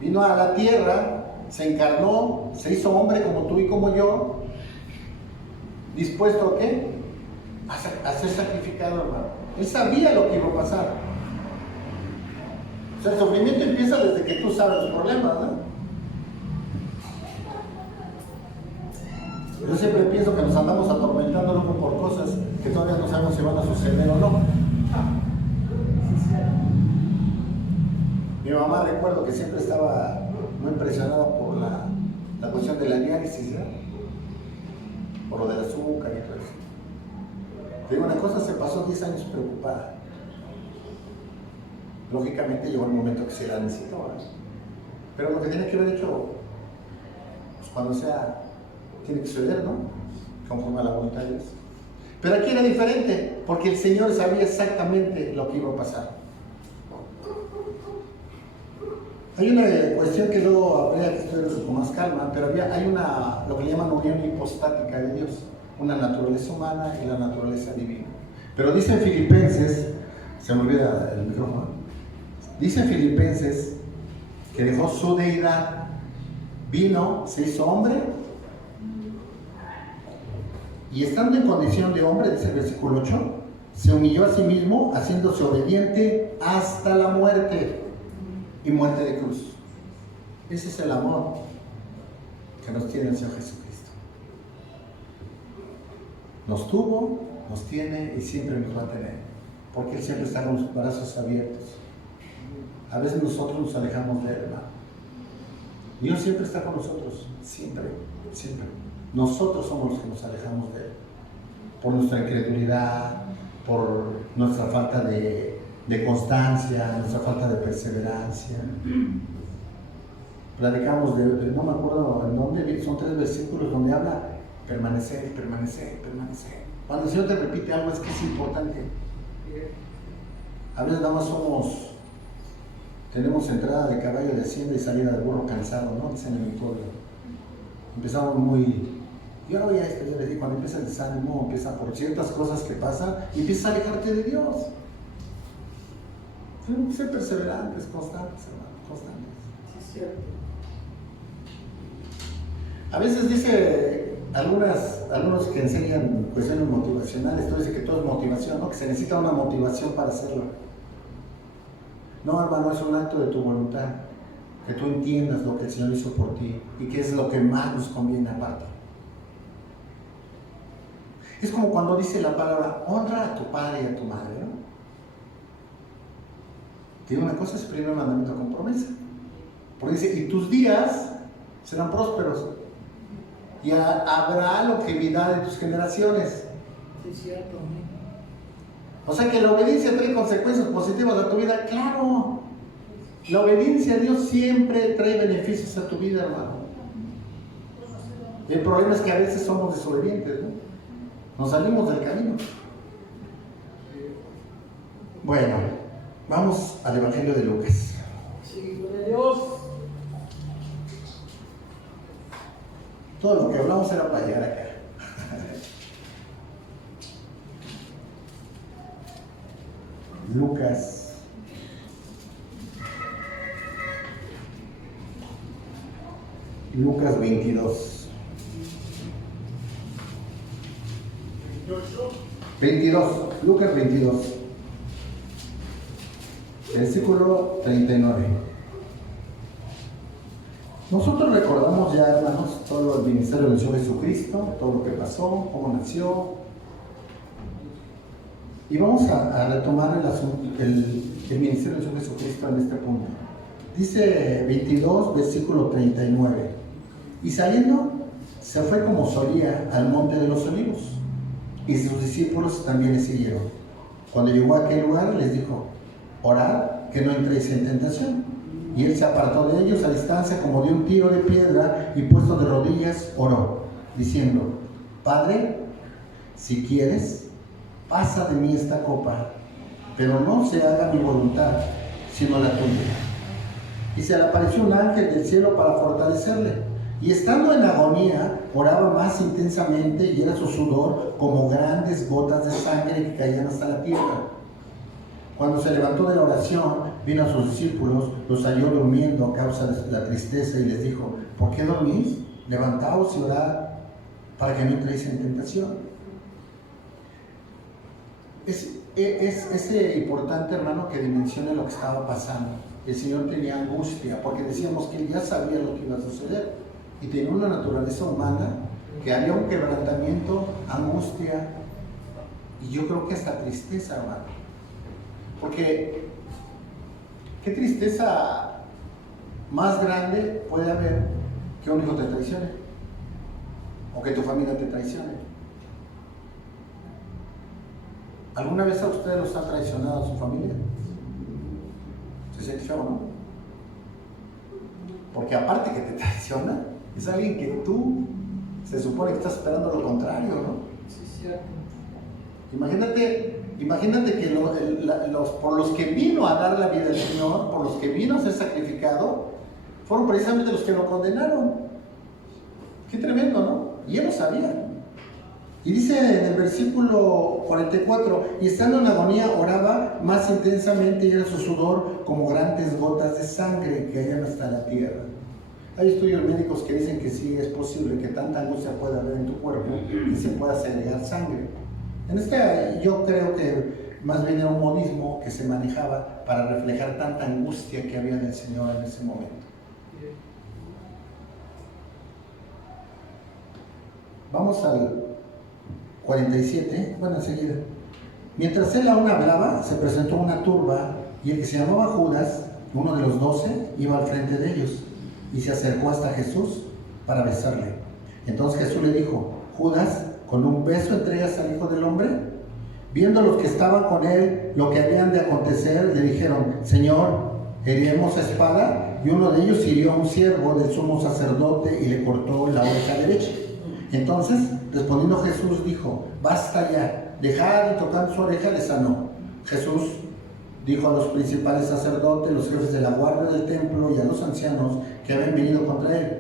Vino a la tierra, se encarnó, se hizo hombre como tú y como yo, dispuesto a ¿qué? A ser sacrificado, hermano. Él sabía lo que iba a pasar. O sea, el sufrimiento empieza desde que tú sabes los problemas, ¿no? Yo siempre pienso que nos andamos atormentando luego por cosas que todavía no sabemos si van a suceder o no. Mi mamá, recuerdo que siempre estaba muy impresionada por la cuestión de la diálisis, ¿no? Por lo del azúcar y todo eso. Te digo una cosa, se pasó 10 años preocupada. Lógicamente llegó el momento que se la necesitó, ¿no? Pero lo que tiene que haber hecho, pues cuando sea, tiene que suceder, ¿no? Conforme a la voluntad de Dios. Pero aquí era diferente, porque el Señor sabía exactamente lo que iba a pasar. Hay una cuestión que luego habría que estudiar con más calma, pero hay lo que le llaman unión hipostática de Dios, una naturaleza humana y la naturaleza divina. Pero dice en Filipenses, se me olvida el micrófono, dice en Filipenses que dejó su deidad, vino, se hizo hombre, y estando en condición de hombre, dice el versículo 8, se humilló a sí mismo, haciéndose obediente hasta la muerte, y muerte de cruz. Ese es el amor que nos tiene el Señor Jesucristo. Nos tuvo, nos tiene y siempre nos va a tener, porque Él siempre está con los brazos abiertos. A veces nosotros nos alejamos de Él, hermano. Dios siempre está con nosotros, siempre, siempre. Nosotros somos los que nos alejamos de Él, por nuestra incredulidad, por nuestra falta de constancia, nuestra falta de perseverancia. Platicamos no me acuerdo en dónde, son 3 versículos donde habla permanecer, permanecer, permanecer. Cuando el Señor te repite algo es que es importante. A veces nada más tenemos entrada de caballo de hacienda y salida de burro cansado, ¿no? Dicen en mi pueblo. Empezamos yo no voy a esto, yo les digo, cuando empieza el desánimo, empieza por ciertas cosas que pasan y empiezas a alejarte de Dios. Tenemos que ser perseverantes, constantes, hermano, constantes. Sí, es cierto. A veces dice algunos que enseñan cuestiones motivacionales, esto dice que todo es motivación, ¿no? Que se necesita una motivación para hacerlo. No, hermano, es un acto de tu voluntad, que tú entiendas lo que el Señor hizo por ti y que es lo que más nos conviene aparte. Es como cuando dice la palabra, honra a tu padre y a tu madre, ¿no? Te digo una cosa, es el primer mandamiento con promesa. Porque dice, y tus días serán prósperos y habrá longevidad en tus generaciones. Sí, es cierto. O sea que la obediencia trae consecuencias positivas a tu vida, claro. La obediencia a Dios siempre trae beneficios a tu vida, hermano. El problema es que a veces somos desobedientes, ¿no? Nos salimos del camino. Bueno, vamos al Evangelio de Lucas. Sí, gloria a Dios. Todo lo que hablamos era para llegar acá. Lucas 22. 22, Lucas 22, versículo 39. Nosotros recordamos ya, hermanos, todo el ministerio del Señor Jesucristo, todo lo que pasó, cómo nació. Y vamos a retomar el ministerio del Señor Jesucristo en este punto. Dice 22, versículo 39. Y saliendo, se fue como solía al monte de los olivos. Y sus discípulos también le siguieron. Cuando llegó a aquel lugar, les dijo, orad, que no entréis en tentación. Y él se apartó de ellos a distancia como de un tiro de piedra, y puesto de rodillas, oró, diciendo, Padre, si quieres, pasa de mí esta copa, pero no se haga mi voluntad, sino la tuya. Y se le apareció un ángel del cielo para fortalecerle. Y estando en agonía, oraba más intensamente, y era su sudor como grandes gotas de sangre que caían hasta la tierra. Cuando se levantó de la oración, vino a sus discípulos, los halló durmiendo a causa de la tristeza, y les dijo, ¿por qué dormís? Levantaos y orad para que no entréis en tentación. Es importante, hermano, que dimensione lo que estaba pasando. El Señor tenía angustia, porque decíamos que Él ya sabía lo que iba a suceder. Y tenía una naturaleza humana, que había un quebrantamiento, angustia, y yo creo que hasta tristeza, hermano. Porque, ¿qué tristeza más grande puede haber que un hijo te traicione? O que tu familia te traicione. ¿Alguna vez a ustedes los ha traicionado a su familia? ¿Se siente feo, no? Porque aparte que te traiciona, es alguien que tú se supone que estás esperando lo contrario, ¿no? Sí, es cierto. Imagínate que por los que vino a dar la vida al Señor, por los que vino a ser sacrificado, fueron precisamente los que lo condenaron. Qué tremendo, ¿no? Y él lo sabía. Y dice en el versículo 44, y estando en agonía oraba más intensamente y era su sudor como grandes gotas de sangre que hallan hasta la tierra. Hay estudios médicos que dicen que sí es posible que tanta angustia pueda haber en tu cuerpo que se pueda segregar sangre. En esta yo creo que más bien era un modismo que se manejaba para reflejar tanta angustia que había en el Señor en ese momento. Vamos al 47, bueno, enseguida. Mientras él aún hablaba, se presentó una turba y el que se llamaba Judas, uno de los 12, iba al frente de ellos y se acercó hasta Jesús para besarle. Entonces Jesús le dijo: Judas, ¿con un beso entregas al Hijo del Hombre? Viendo los que estaban con él lo que habían de acontecer, le dijeron: Señor, ¿heriremos a espada? Y uno de ellos hirió a un siervo del sumo sacerdote y le cortó la oreja derecha. Entonces, respondiendo Jesús, dijo: Basta ya, dejad, y tocando su oreja le sanó. Jesús dijo a los principales sacerdotes, los jefes de la guardia del templo y a los ancianos que habían venido contra él: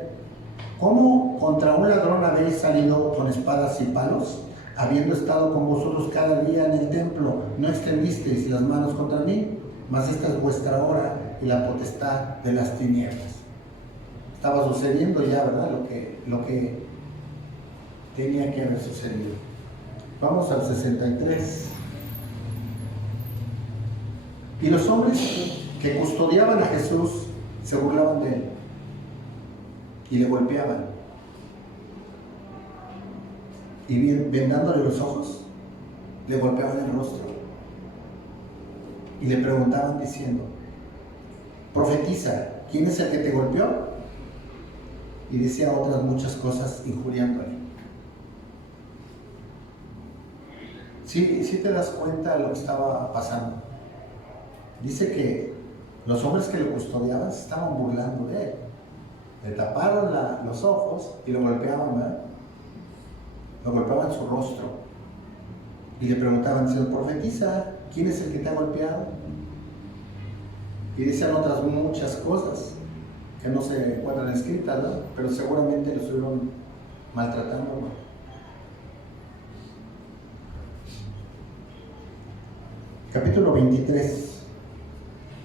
¿Cómo contra un ladrón habéis salido con espadas y palos? Habiendo estado con vosotros cada día en el templo, ¿no extendisteis las manos contra mí? Mas esta es vuestra hora y la potestad de las tinieblas. Estaba sucediendo ya, ¿verdad? Lo que tenía que haber sucedido. Vamos al 63. Y los hombres que custodiaban a Jesús se burlaban de él y le golpeaban. Y vendándole los ojos, le golpeaban el rostro y le preguntaban diciendo: Profetiza, ¿quién es el que te golpeó? Y decía otras muchas cosas injuriándole. Sí te das cuenta de lo que estaba pasando. Dice que los hombres que lo custodiaban se estaban burlando de él. Le taparon los ojos y lo golpeaban, ¿verdad? Lo golpeaban su rostro y le preguntaban: Señor, profetiza, ¿quién es el que te ha golpeado? Y decían otras muchas cosas que no se encuentran escritas, ¿no? Pero seguramente lo estuvieron maltratando, ¿no? Capítulo 23,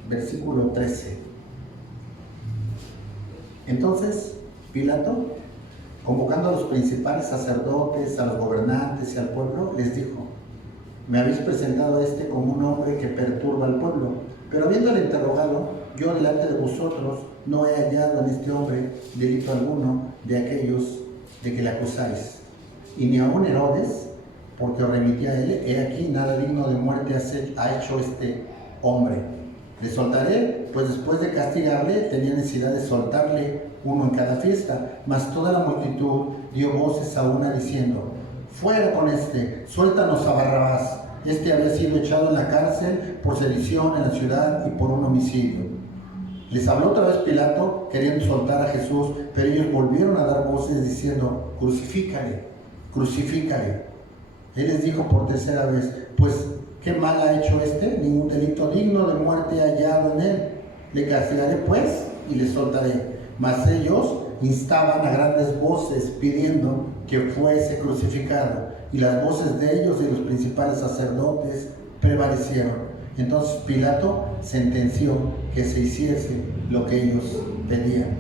versículo 13. Entonces Pilato, convocando a los principales sacerdotes, a los gobernantes y al pueblo, les dijo: Me habéis presentado a este como un hombre que perturba al pueblo, pero habiéndole interrogado, yo delante de vosotros no he hallado en este hombre delito alguno de aquellos de que le acusáis, y ni aun Herodes, porque os remití a él, he aquí nada digno de muerte ha hecho este hombre. Le soltaré, pues después de castigarle tenía necesidad de soltarle uno en cada fiesta. Mas toda la multitud dio voces a una diciendo: Fuera con este, suéltanos a Barrabás. Este había sido echado en la cárcel por sedición en la ciudad y por un homicidio. Les habló otra vez Pilato, queriendo soltar a Jesús, pero ellos volvieron a dar voces diciendo: Crucifícale, crucifícale. Él les dijo por tercera vez: Pues, ¿qué mal ha hecho este? Ningún delito digno de muerte he hallado en él. Le castigaré pues y le soltaré. Mas ellos instaban a grandes voces pidiendo que fuese crucificado. Y las voces de ellos y de los principales sacerdotes prevalecieron. Entonces Pilato sentenció que se hiciese lo que ellos pedían.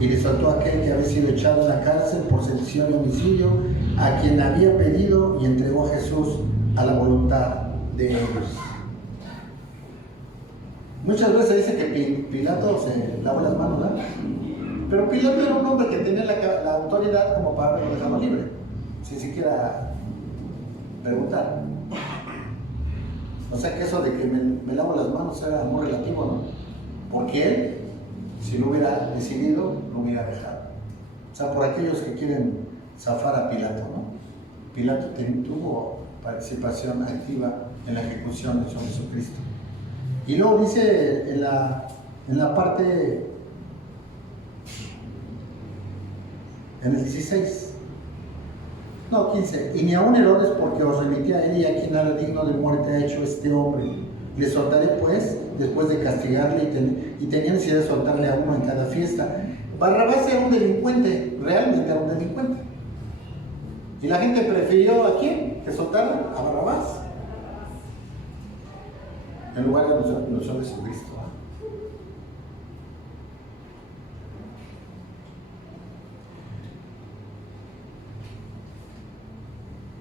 Y le soltó a aquel que había sido echado en la cárcel por sedición y homicidio, a quien había pedido, y entregó a Jesús a la voluntad de ellos. Muchas veces dice que Pilato se lavó las manos, ¿verdad? Pero Pilato era un hombre que tenía la autoridad como para haberlo dejado libre, sin siquiera preguntar. O sea que eso de que me lavo las manos era muy relativo, ¿no? Porque él, si lo hubiera decidido, lo hubiera dejado. O sea, por aquellos que quieren zafar a Pilato, ¿no? Pilato tuvo participación activa en la ejecución de Jesucristo. Y luego dice en la parte, en el 16, no, 15, y ni aun Herodes, porque os remití a él, y a quien nada digno de muerte ha hecho este hombre. Le soltaré pues, después de castigarle, y tenía necesidad de soltarle a uno en cada fiesta. Barrabás era un delincuente, realmente era un delincuente. Y la gente prefirió ¿a quién? Que soltaran a Barrabás en lugar de nuestro Jesucristo.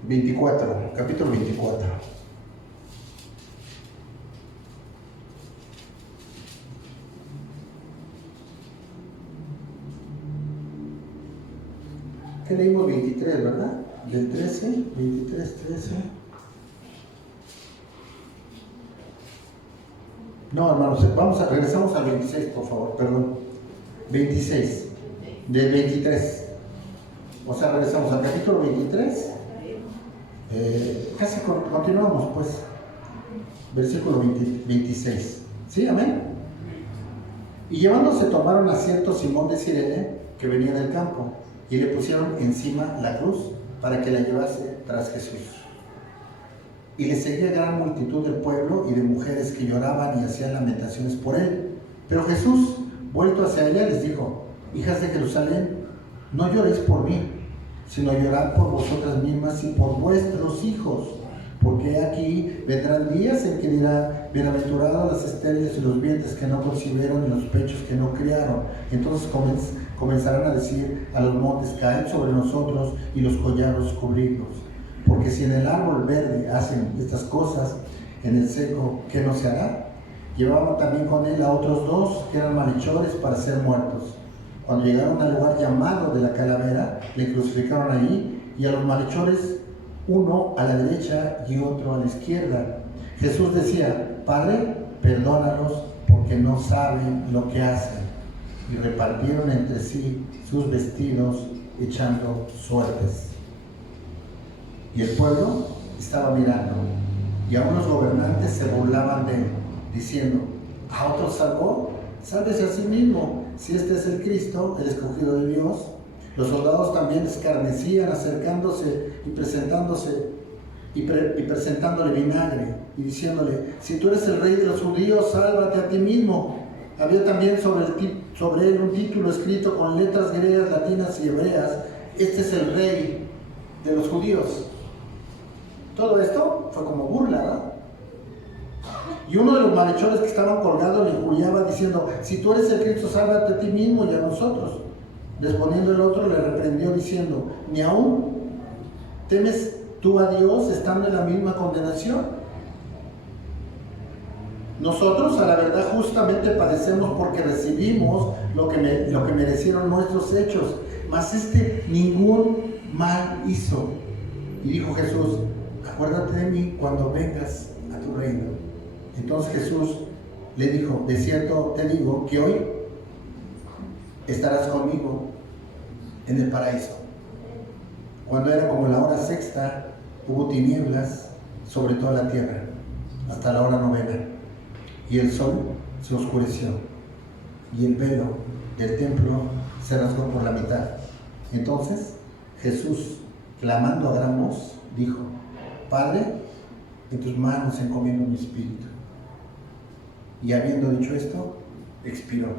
24, capítulo 24. ¿Qué leímos? 23, ¿verdad? Del 13, 23, 13. No, hermanos, regresamos al 26, por favor, perdón. 26, del 23. O sea, regresamos al capítulo 23. Casi continuamos, pues. Versículo 26. ¿Sí? Amén. Y llevándose tomaron asiento Simón de Cirene, que venía del campo, y le pusieron encima la cruz para que la llevase tras Jesús. Y le seguía gran multitud del pueblo y de mujeres que lloraban y hacían lamentaciones por él. Pero Jesús, vuelto hacia ella, les dijo: hijas de Jerusalén, no lloréis por mí, sino llorad por vosotras mismas y por vuestros hijos. Porque aquí vendrán días en que dirá: bienaventurados las estériles y los vientres que no concibieron y los pechos que no criaron. Entonces comenzarán a decir a los montes: caed sobre nosotros, y los collados cubridnos. Porque si en el árbol verde hacen estas cosas, en el seco, ¿qué no se hará? Llevaban también con él a otros dos que eran malhechores para ser muertos. Cuando llegaron al lugar llamado de la Calavera, le crucificaron allí, y a los malhechores, uno a la derecha y otro a la izquierda. Jesús decía: Padre, perdónalos, porque no saben lo que hacen. Y repartieron entre sí sus vestidos, echando suertes. Y el pueblo estaba mirando, y aún los gobernantes se burlaban de él, diciendo: ¿a otros salvó? Sálvese a sí mismo, si este es el Cristo, el escogido de Dios. Los soldados también escarnecían, acercándose y presentándole vinagre, y diciéndole: si tú eres el rey de los judíos, sálvate a ti mismo. Había también sobre él un título escrito con letras griegas, latinas y hebreas: este es el rey de los judíos. Todo esto fue como burla, ¿verdad? Y uno de los malhechores que estaban colgados le injuriaba diciendo: si tú eres el Cristo, sálvate a ti mismo y a nosotros. Respondiendo el otro, le reprendió diciendo: ¿ni aún temes tú a Dios estando en la misma condenación? Nosotros, a la verdad, justamente padecemos porque recibimos lo que merecieron nuestros hechos, mas este ningún mal hizo. Y dijo Jesús: acuérdate de mí cuando vengas a tu reino. Entonces Jesús le dijo: de cierto te digo que hoy estarás conmigo en el paraíso. Cuando era como la hora sexta, hubo tinieblas sobre toda la tierra, hasta la hora novena, y el sol se oscureció, y el velo del templo se rasgó por la mitad. Entonces Jesús, clamando a gran voz, dijo: Padre, en tus manos encomiendo mi espíritu. Y habiendo dicho esto, expiró.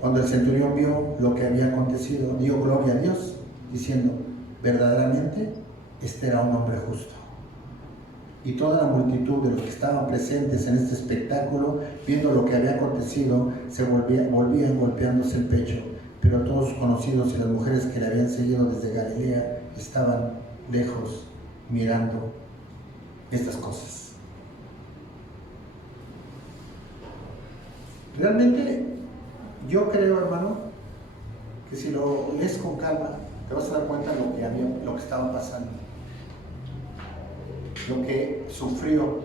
Cuando el centurión vio lo que había acontecido, dio gloria a Dios, diciendo: verdaderamente este era un hombre justo. Y toda la multitud de los que estaban presentes en este espectáculo, viendo lo que había acontecido, se volvían golpeándose el pecho. Pero todos sus conocidos y las mujeres que le habían seguido desde Galilea estaban lejos mirando estas cosas. Realmente yo creo, hermano, que si lo lees con calma, te vas a dar cuenta de lo que estaba pasando, lo que sufrió.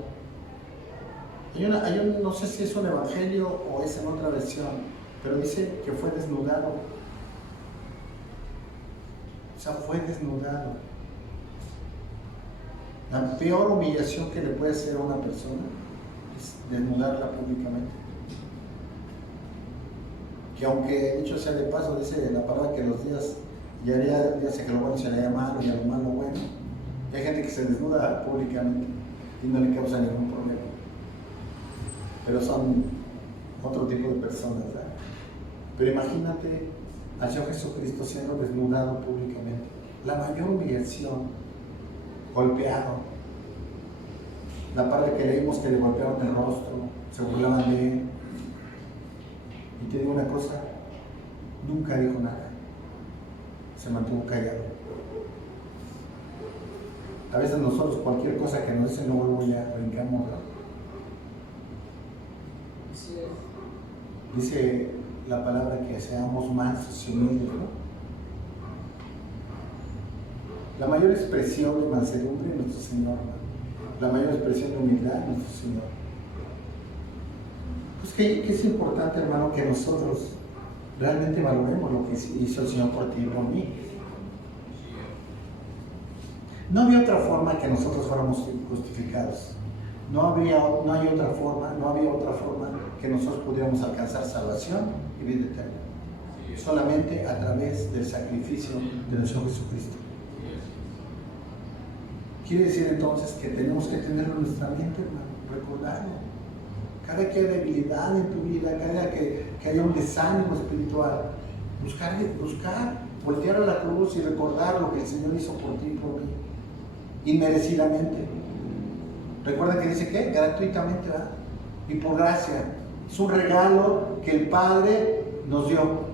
No sé si es un evangelio o es en otra versión, pero dice que fue desnudado. O sea, fue desnudado. La peor humillación que le puede hacer a una persona es desnudarla públicamente. Que aunque, dicho sea de paso, dice la palabra que los días, ya sé que lo bueno se le llama malo y a lo malo bueno. Y hay gente que se desnuda públicamente y no le causa ningún problema. Pero son otro tipo de personas, ¿verdad? Pero imagínate al Señor Jesucristo siendo desnudado públicamente. la mayor humillación, golpeado. La parte que leímos que le golpearon el rostro, se burlaban de él. Y te digo una cosa, nunca dijo nada, se mantuvo callado. A veces nosotros cualquier cosa que nos dicen luego ya brincamos, ¿no? Así es. Dice la palabra que seamos mansos y humildes, ¿no? La mayor expresión de mansedumbre es nuestro Señor, ¿no? La mayor expresión de humildad es nuestro Señor. Pues que es importante, hermano, que nosotros realmente valoremos lo que hizo el Señor por ti y por mí. No había otra forma que nosotros fuéramos justificados. No había otra forma que nosotros pudiéramos alcanzar salvación y vida eterna. Solamente a través del sacrificio de nuestro Jesucristo. Quiere decir entonces que tenemos que tenerlo en nuestra mente, hermano, recordarlo. Cada que haya debilidad en tu vida, cada que haya un desánimo espiritual, buscar, voltear a la cruz y recordar lo que el Señor hizo por ti y por mí, inmerecidamente. Recuerda que dice que gratuitamente, ¿verdad? Y por gracia. Es un regalo que el Padre nos dio.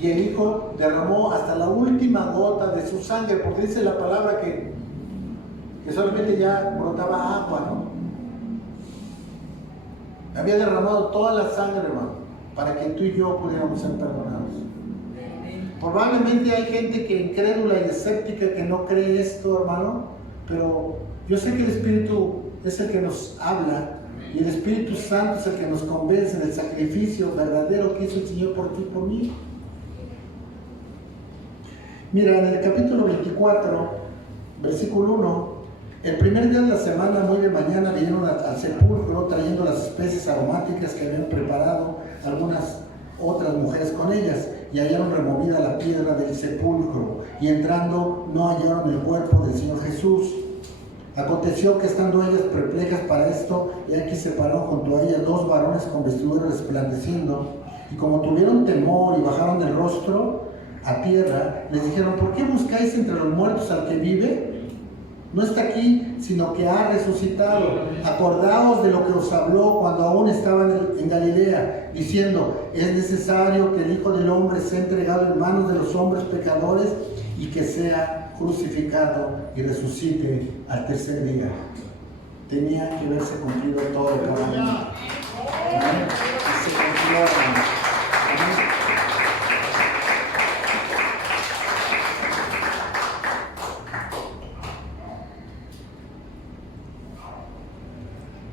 Y el Hijo derramó hasta la última gota de su sangre, porque dice la palabra que solamente ya brotaba agua, ¿no? Había derramado toda la sangre, hermano, para que tú y yo pudiéramos ser perdonados. Probablemente hay gente que incrédula y escéptica que no cree esto, hermano, pero yo sé que el Espíritu es el que nos habla y el Espíritu Santo es el que nos convence del sacrificio verdadero que hizo el Señor por ti y por mí. Mira, en el capítulo 24, versículo 1, el primer día de la semana, muy de mañana, vinieron al sepulcro trayendo las especies aromáticas que habían preparado algunas otras mujeres con ellas, y hallaron removida la piedra del sepulcro, y entrando no hallaron el cuerpo del Señor Jesús. Aconteció que estando ellas perplejas para esto, y aquí se paró junto a ellas dos varones con vestiduras resplandeciendo, y como tuvieron temor y bajaron el rostro a tierra, les dijeron: ¿por qué buscáis entre los muertos al que vive? No está aquí, sino que ha resucitado. Acordaos de lo que os habló cuando aún estaban en Galilea, diciendo: es necesario que el Hijo del Hombre sea entregado en manos de los hombres pecadores y que sea crucificado y resucite al tercer día. Tenía que verse cumplido todo por mí. Amén. Se cumplió. Amén.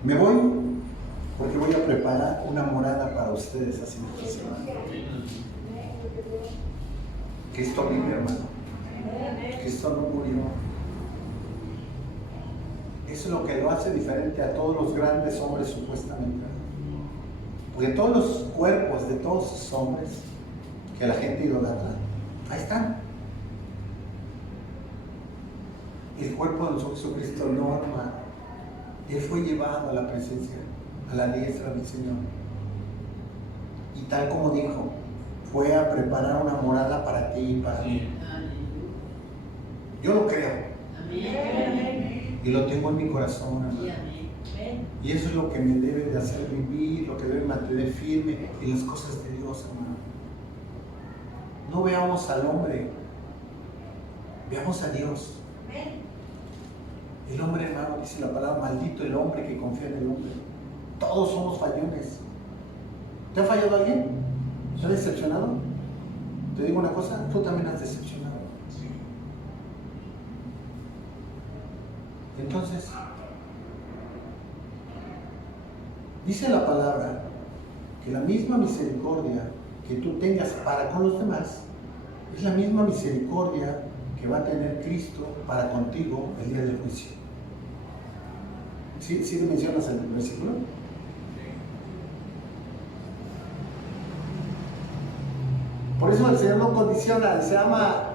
Me voy porque voy a preparar una morada para ustedes, así me dice. Cristo vive, hermano. Cristo no murió. Eso es lo que lo hace diferente a todos los grandes hombres supuestamente. Porque todos los cuerpos de todos esos hombres que la gente idolatra, ahí están. El cuerpo de nuestro Jesucristo no, hermano. Él fue llevado a la presencia, a la diestra del Señor. Y tal como dijo, fue a preparar una morada para ti y para mí. Yo lo creo. Y lo tengo en mi corazón, hermano. Y eso es lo que me debe de hacer vivir, lo que debe mantener firme en las cosas de Dios, hermano. No veamos al hombre, veamos a Dios. El hombre, hermano, dice la palabra: maldito el hombre que confía en el hombre. Todos somos fallones. ¿Te ha fallado alguien? ¿Te ha decepcionado? Te digo una cosa, tú también has decepcionado. Entonces, dice la palabra que la misma misericordia que tú tengas para con los demás es la misma misericordia que va a tener Cristo para contigo el día del juicio. ¿Sí le mencionas el versículo? Por eso el Señor no condiciona, se ama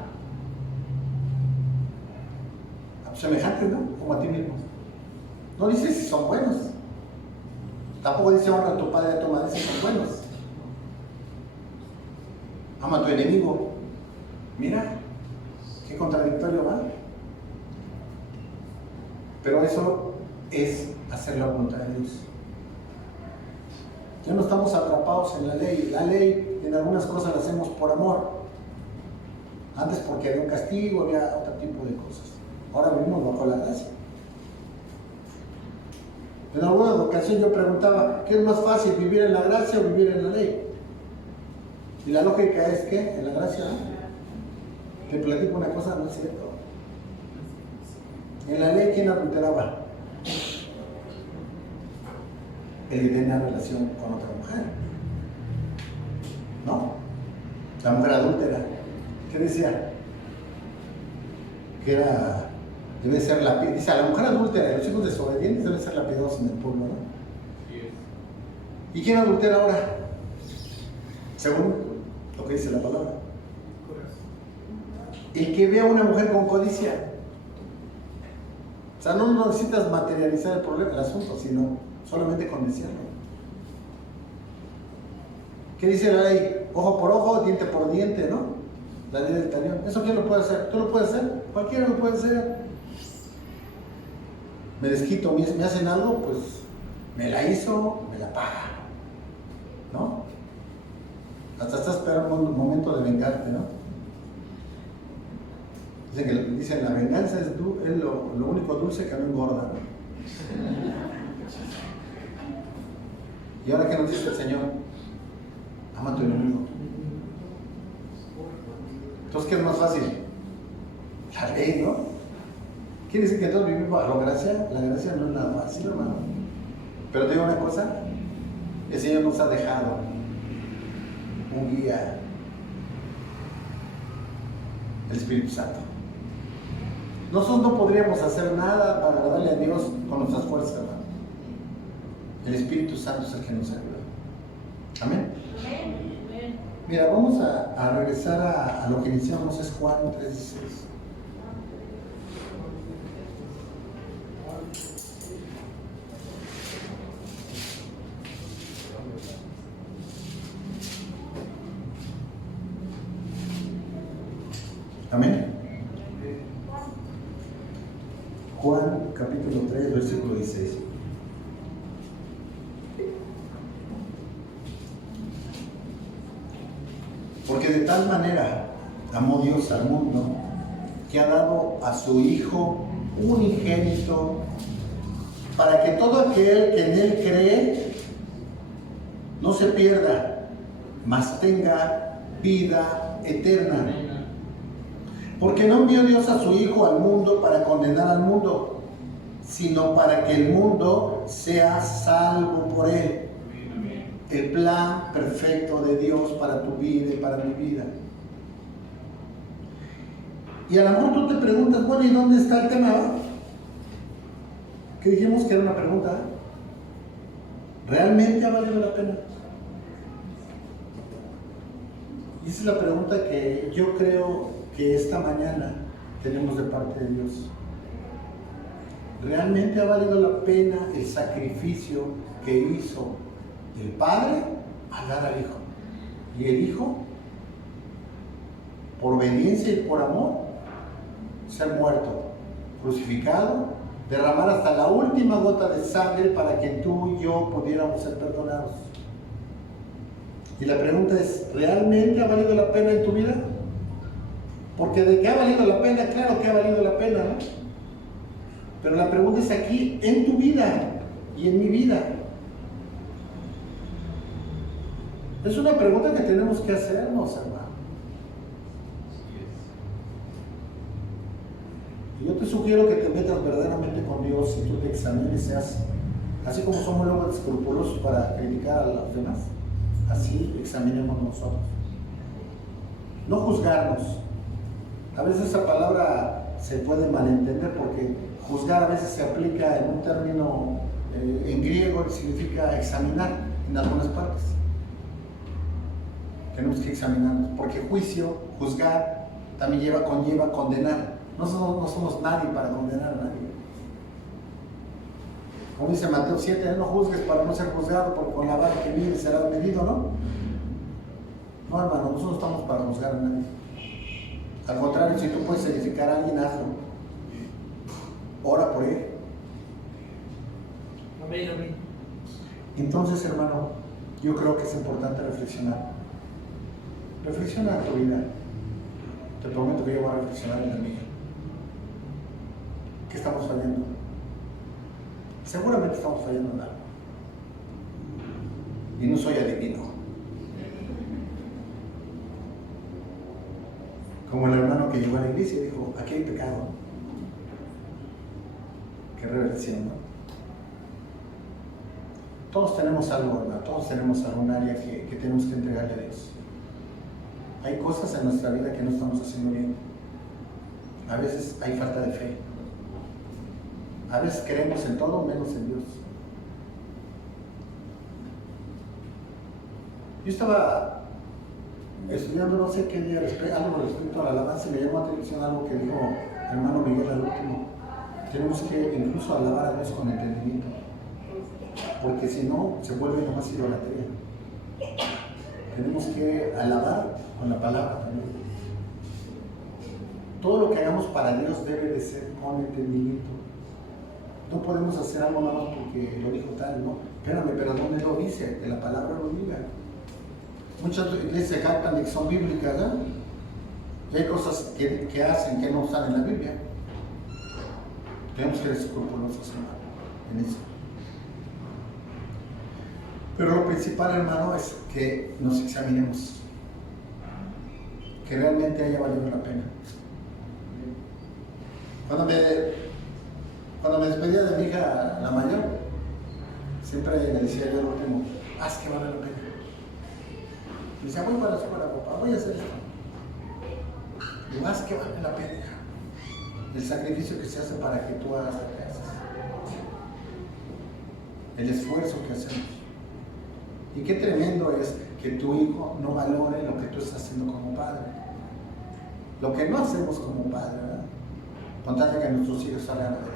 a tus semejantes, ¿no? Como a ti mismo. No dice si son buenos. Tampoco dice honra a tu padre y a tu madre si son buenos. Ama a tu enemigo. Mira, contradictorio va? Pero eso es hacer la voluntad de Dios. Ya no estamos atrapados en la ley. La ley en algunas cosas la hacemos por amor. Antes porque había un castigo, había otro tipo de cosas. Ahora vivimos bajo la gracia. En alguna ocasión yo preguntaba, ¿qué es más fácil, vivir en la gracia o vivir en la ley? Y la lógica es que en la gracia, te platico una cosa, no es cierto. En la ley, ¿quién adulteraba? El que tenía relación con otra mujer. ¿No? La mujer adúltera. ¿Qué decía? Que era, debe ser la dice, a la mujer adúltera y los hijos desobedientes deben ser lapidados en el pueblo, ¿no? ¿Y quién adultera ahora? Según lo que dice la palabra. El que ve a una mujer con codicia. O sea, no necesitas materializar el problema, el asunto, sino solamente con desearlo. ¿Qué dice la ley? Ojo por ojo, diente por diente, ¿no? La ley del talión. ¿Eso quién lo puede hacer? ¿Tú lo puedes hacer? Cualquiera lo puede hacer. Me desquito, me hacen algo, pues me la hizo, me la paga. ¿No? Hasta estás esperando un momento de vengarte, ¿no? Dicen la venganza es lo único dulce que no engorda, ¿no? Y ahora, ¿qué nos dice el Señor? Ama a tu enemigo. Entonces, ¿qué es más fácil? La ley, ¿no? ¿Quiere decir que todos vivimos bajo la gracia? La gracia no es nada fácil, hermano. Pero te digo una cosa, el Señor nos ha dejado un guía, el Espíritu Santo. Nosotros no podríamos hacer nada para agradarle a Dios con nuestras fuerzas, hermano. El Espíritu Santo es el que nos ayuda. Amén. Mira, vamos a regresar a lo que iniciamos, es Juan 3:16. Amén. Juan capítulo 3, versículo 16. Porque de tal manera amó Dios al mundo que ha dado a su Hijo unigénito para que todo aquel que en Él cree no se pierda, mas tenga vida eterna. Porque no envió Dios a su Hijo al mundo para condenar al mundo, sino para que el mundo sea salvo por Él. El plan perfecto de Dios para tu vida y para mi vida. Y a lo mejor tú te preguntas, bueno, ¿y dónde está el tema? Que dijimos que era una pregunta. ¿Realmente ha valido la pena? Y esa es la pregunta que yo creo que esta mañana tenemos de parte de Dios. ¿Realmente ha valido la pena el sacrificio que hizo el Padre al dar al Hijo? Y el Hijo, por obediencia y por amor, ser muerto, crucificado, derramar hasta la última gota de sangre para que tú y yo pudiéramos ser perdonados. Y la pregunta es, ¿realmente ha valido la pena en tu vida? Porque de que ha valido la pena, claro que ha valido la pena, ¿no? Pero la pregunta es aquí, en tu vida y en mi vida. Es una pregunta que tenemos que hacernos, hermano. Y yo te sugiero que te metas verdaderamente con Dios y tú te examines, seas, así como somos luego escrupulosos para criticar a los demás, así examinemos nosotros. No juzgarnos. A veces esa palabra se puede malentender porque juzgar a veces se aplica en un término en griego que significa examinar en algunas partes. Tenemos que examinarnos, porque juicio, juzgar, también conlleva condenar. No somos nadie para condenar a nadie. Como dice Mateo 7, no juzgues para no ser juzgado, porque con la vara que mides serás medido, ¿no? No, hermano, nosotros no estamos para juzgar a nadie. Al contrario, si tú puedes edificar a alguien, hazlo. Ora por él. Amén, amén. Entonces, hermano, yo creo que es importante reflexionar. Reflexiona en tu vida. Te prometo que yo voy a reflexionar en la mía. ¿Qué estamos fallando? Seguramente estamos fallando en algo. Y no soy adivino. Como el hermano que llegó a la iglesia y dijo, aquí hay pecado. Qué revelación, ¿no? Todos tenemos algo, ¿verdad? Todos tenemos algún área que tenemos que entregarle a Dios. Hay cosas en nuestra vida que no estamos haciendo bien. A veces hay falta de fe. A veces creemos en todo menos en Dios. Yo estaba estudiando no sé qué día algo respecto a la alabanza y me llamó la atención algo que dijo el hermano Miguel al último. Tenemos que incluso alabar a Dios con entendimiento, porque si no se vuelve nomás idolatría. Tenemos que alabar con la palabra también. Todo lo que hagamos para Dios debe de ser con entendimiento. No podemos hacer algo nada más porque lo dijo tal, ¿no? Espérame, pero ¿dónde lo dice? Que la palabra lo diga. Muchas iglesias se jactan de que son bíblicas, ¿no? Y hay cosas que hacen que no están en la Biblia. Tenemos que ser escrupulosos, hermano, en eso. Pero lo principal, hermano, es que nos examinemos. Que realmente haya valido la pena. Cuando me despedía de mi hija, la mayor, siempre le decía yo al último, haz que vale la pena. Me decía, voy para la escuela, papá, voy a hacer esto. Y más que vale la pena. El sacrificio que se hace para que tú hagas lo que haces. El esfuerzo que hacemos. Y qué tremendo es que tu hijo no valore lo que tú estás haciendo como padre. Lo que no hacemos como padre, ¿verdad? Con tal de que nuestros hijos salgan adelante.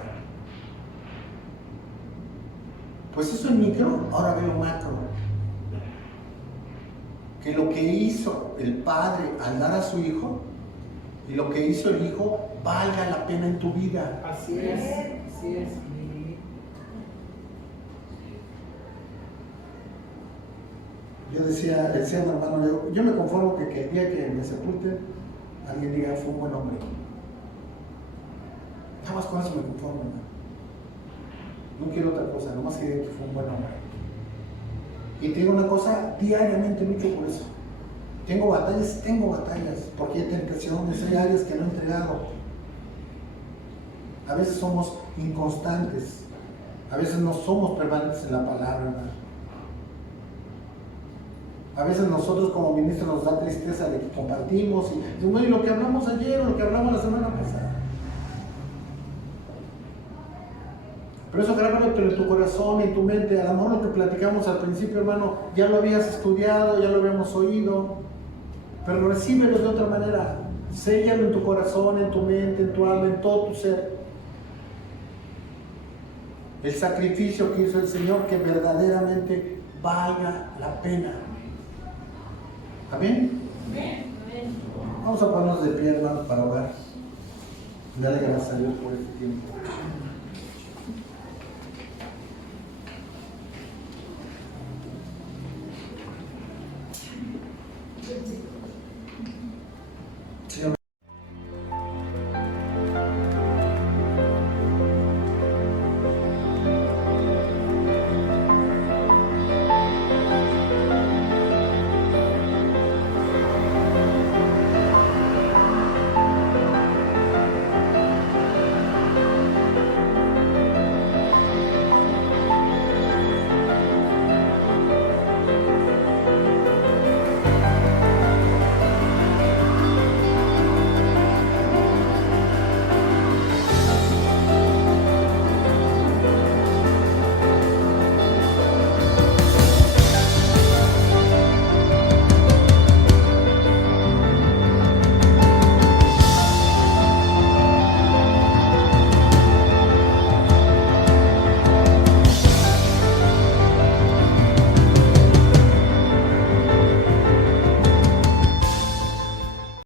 Pues eso es micro, ahora veo macro. Que lo que hizo el padre al dar a su hijo y lo que hizo el hijo valga la pena en tu vida. Así es, así es. Yo decía mi hermano, yo me conformo que el día que me sepulten, alguien diga, fue un buen hombre. Nada más con eso me conformo, hermano. No quiero otra cosa, nomás que diga que fue un buen hombre. Y te digo una cosa, diariamente lucho por eso. Tengo batallas, porque hay tentaciones, hay áreas que no he entregado. A veces somos inconstantes, a veces no somos permanentes en la palabra, hermano. A veces nosotros como ministros nos da tristeza de que compartimos y lo que hablamos ayer o lo que hablamos la semana pasada. Pero eso grábalo en tu corazón y en tu mente. A lo mejor lo que platicamos al principio, hermano, ya lo habías estudiado, ya lo habíamos oído, pero recíbelo de otra manera. Séllalo en tu corazón, en tu mente, en tu alma, en todo tu ser. El sacrificio que hizo el Señor, que verdaderamente valga la pena. ¿Amén? Amén. Vamos a ponernos de pie, hermano, para orar. Dale gracias a Dios por este tiempo.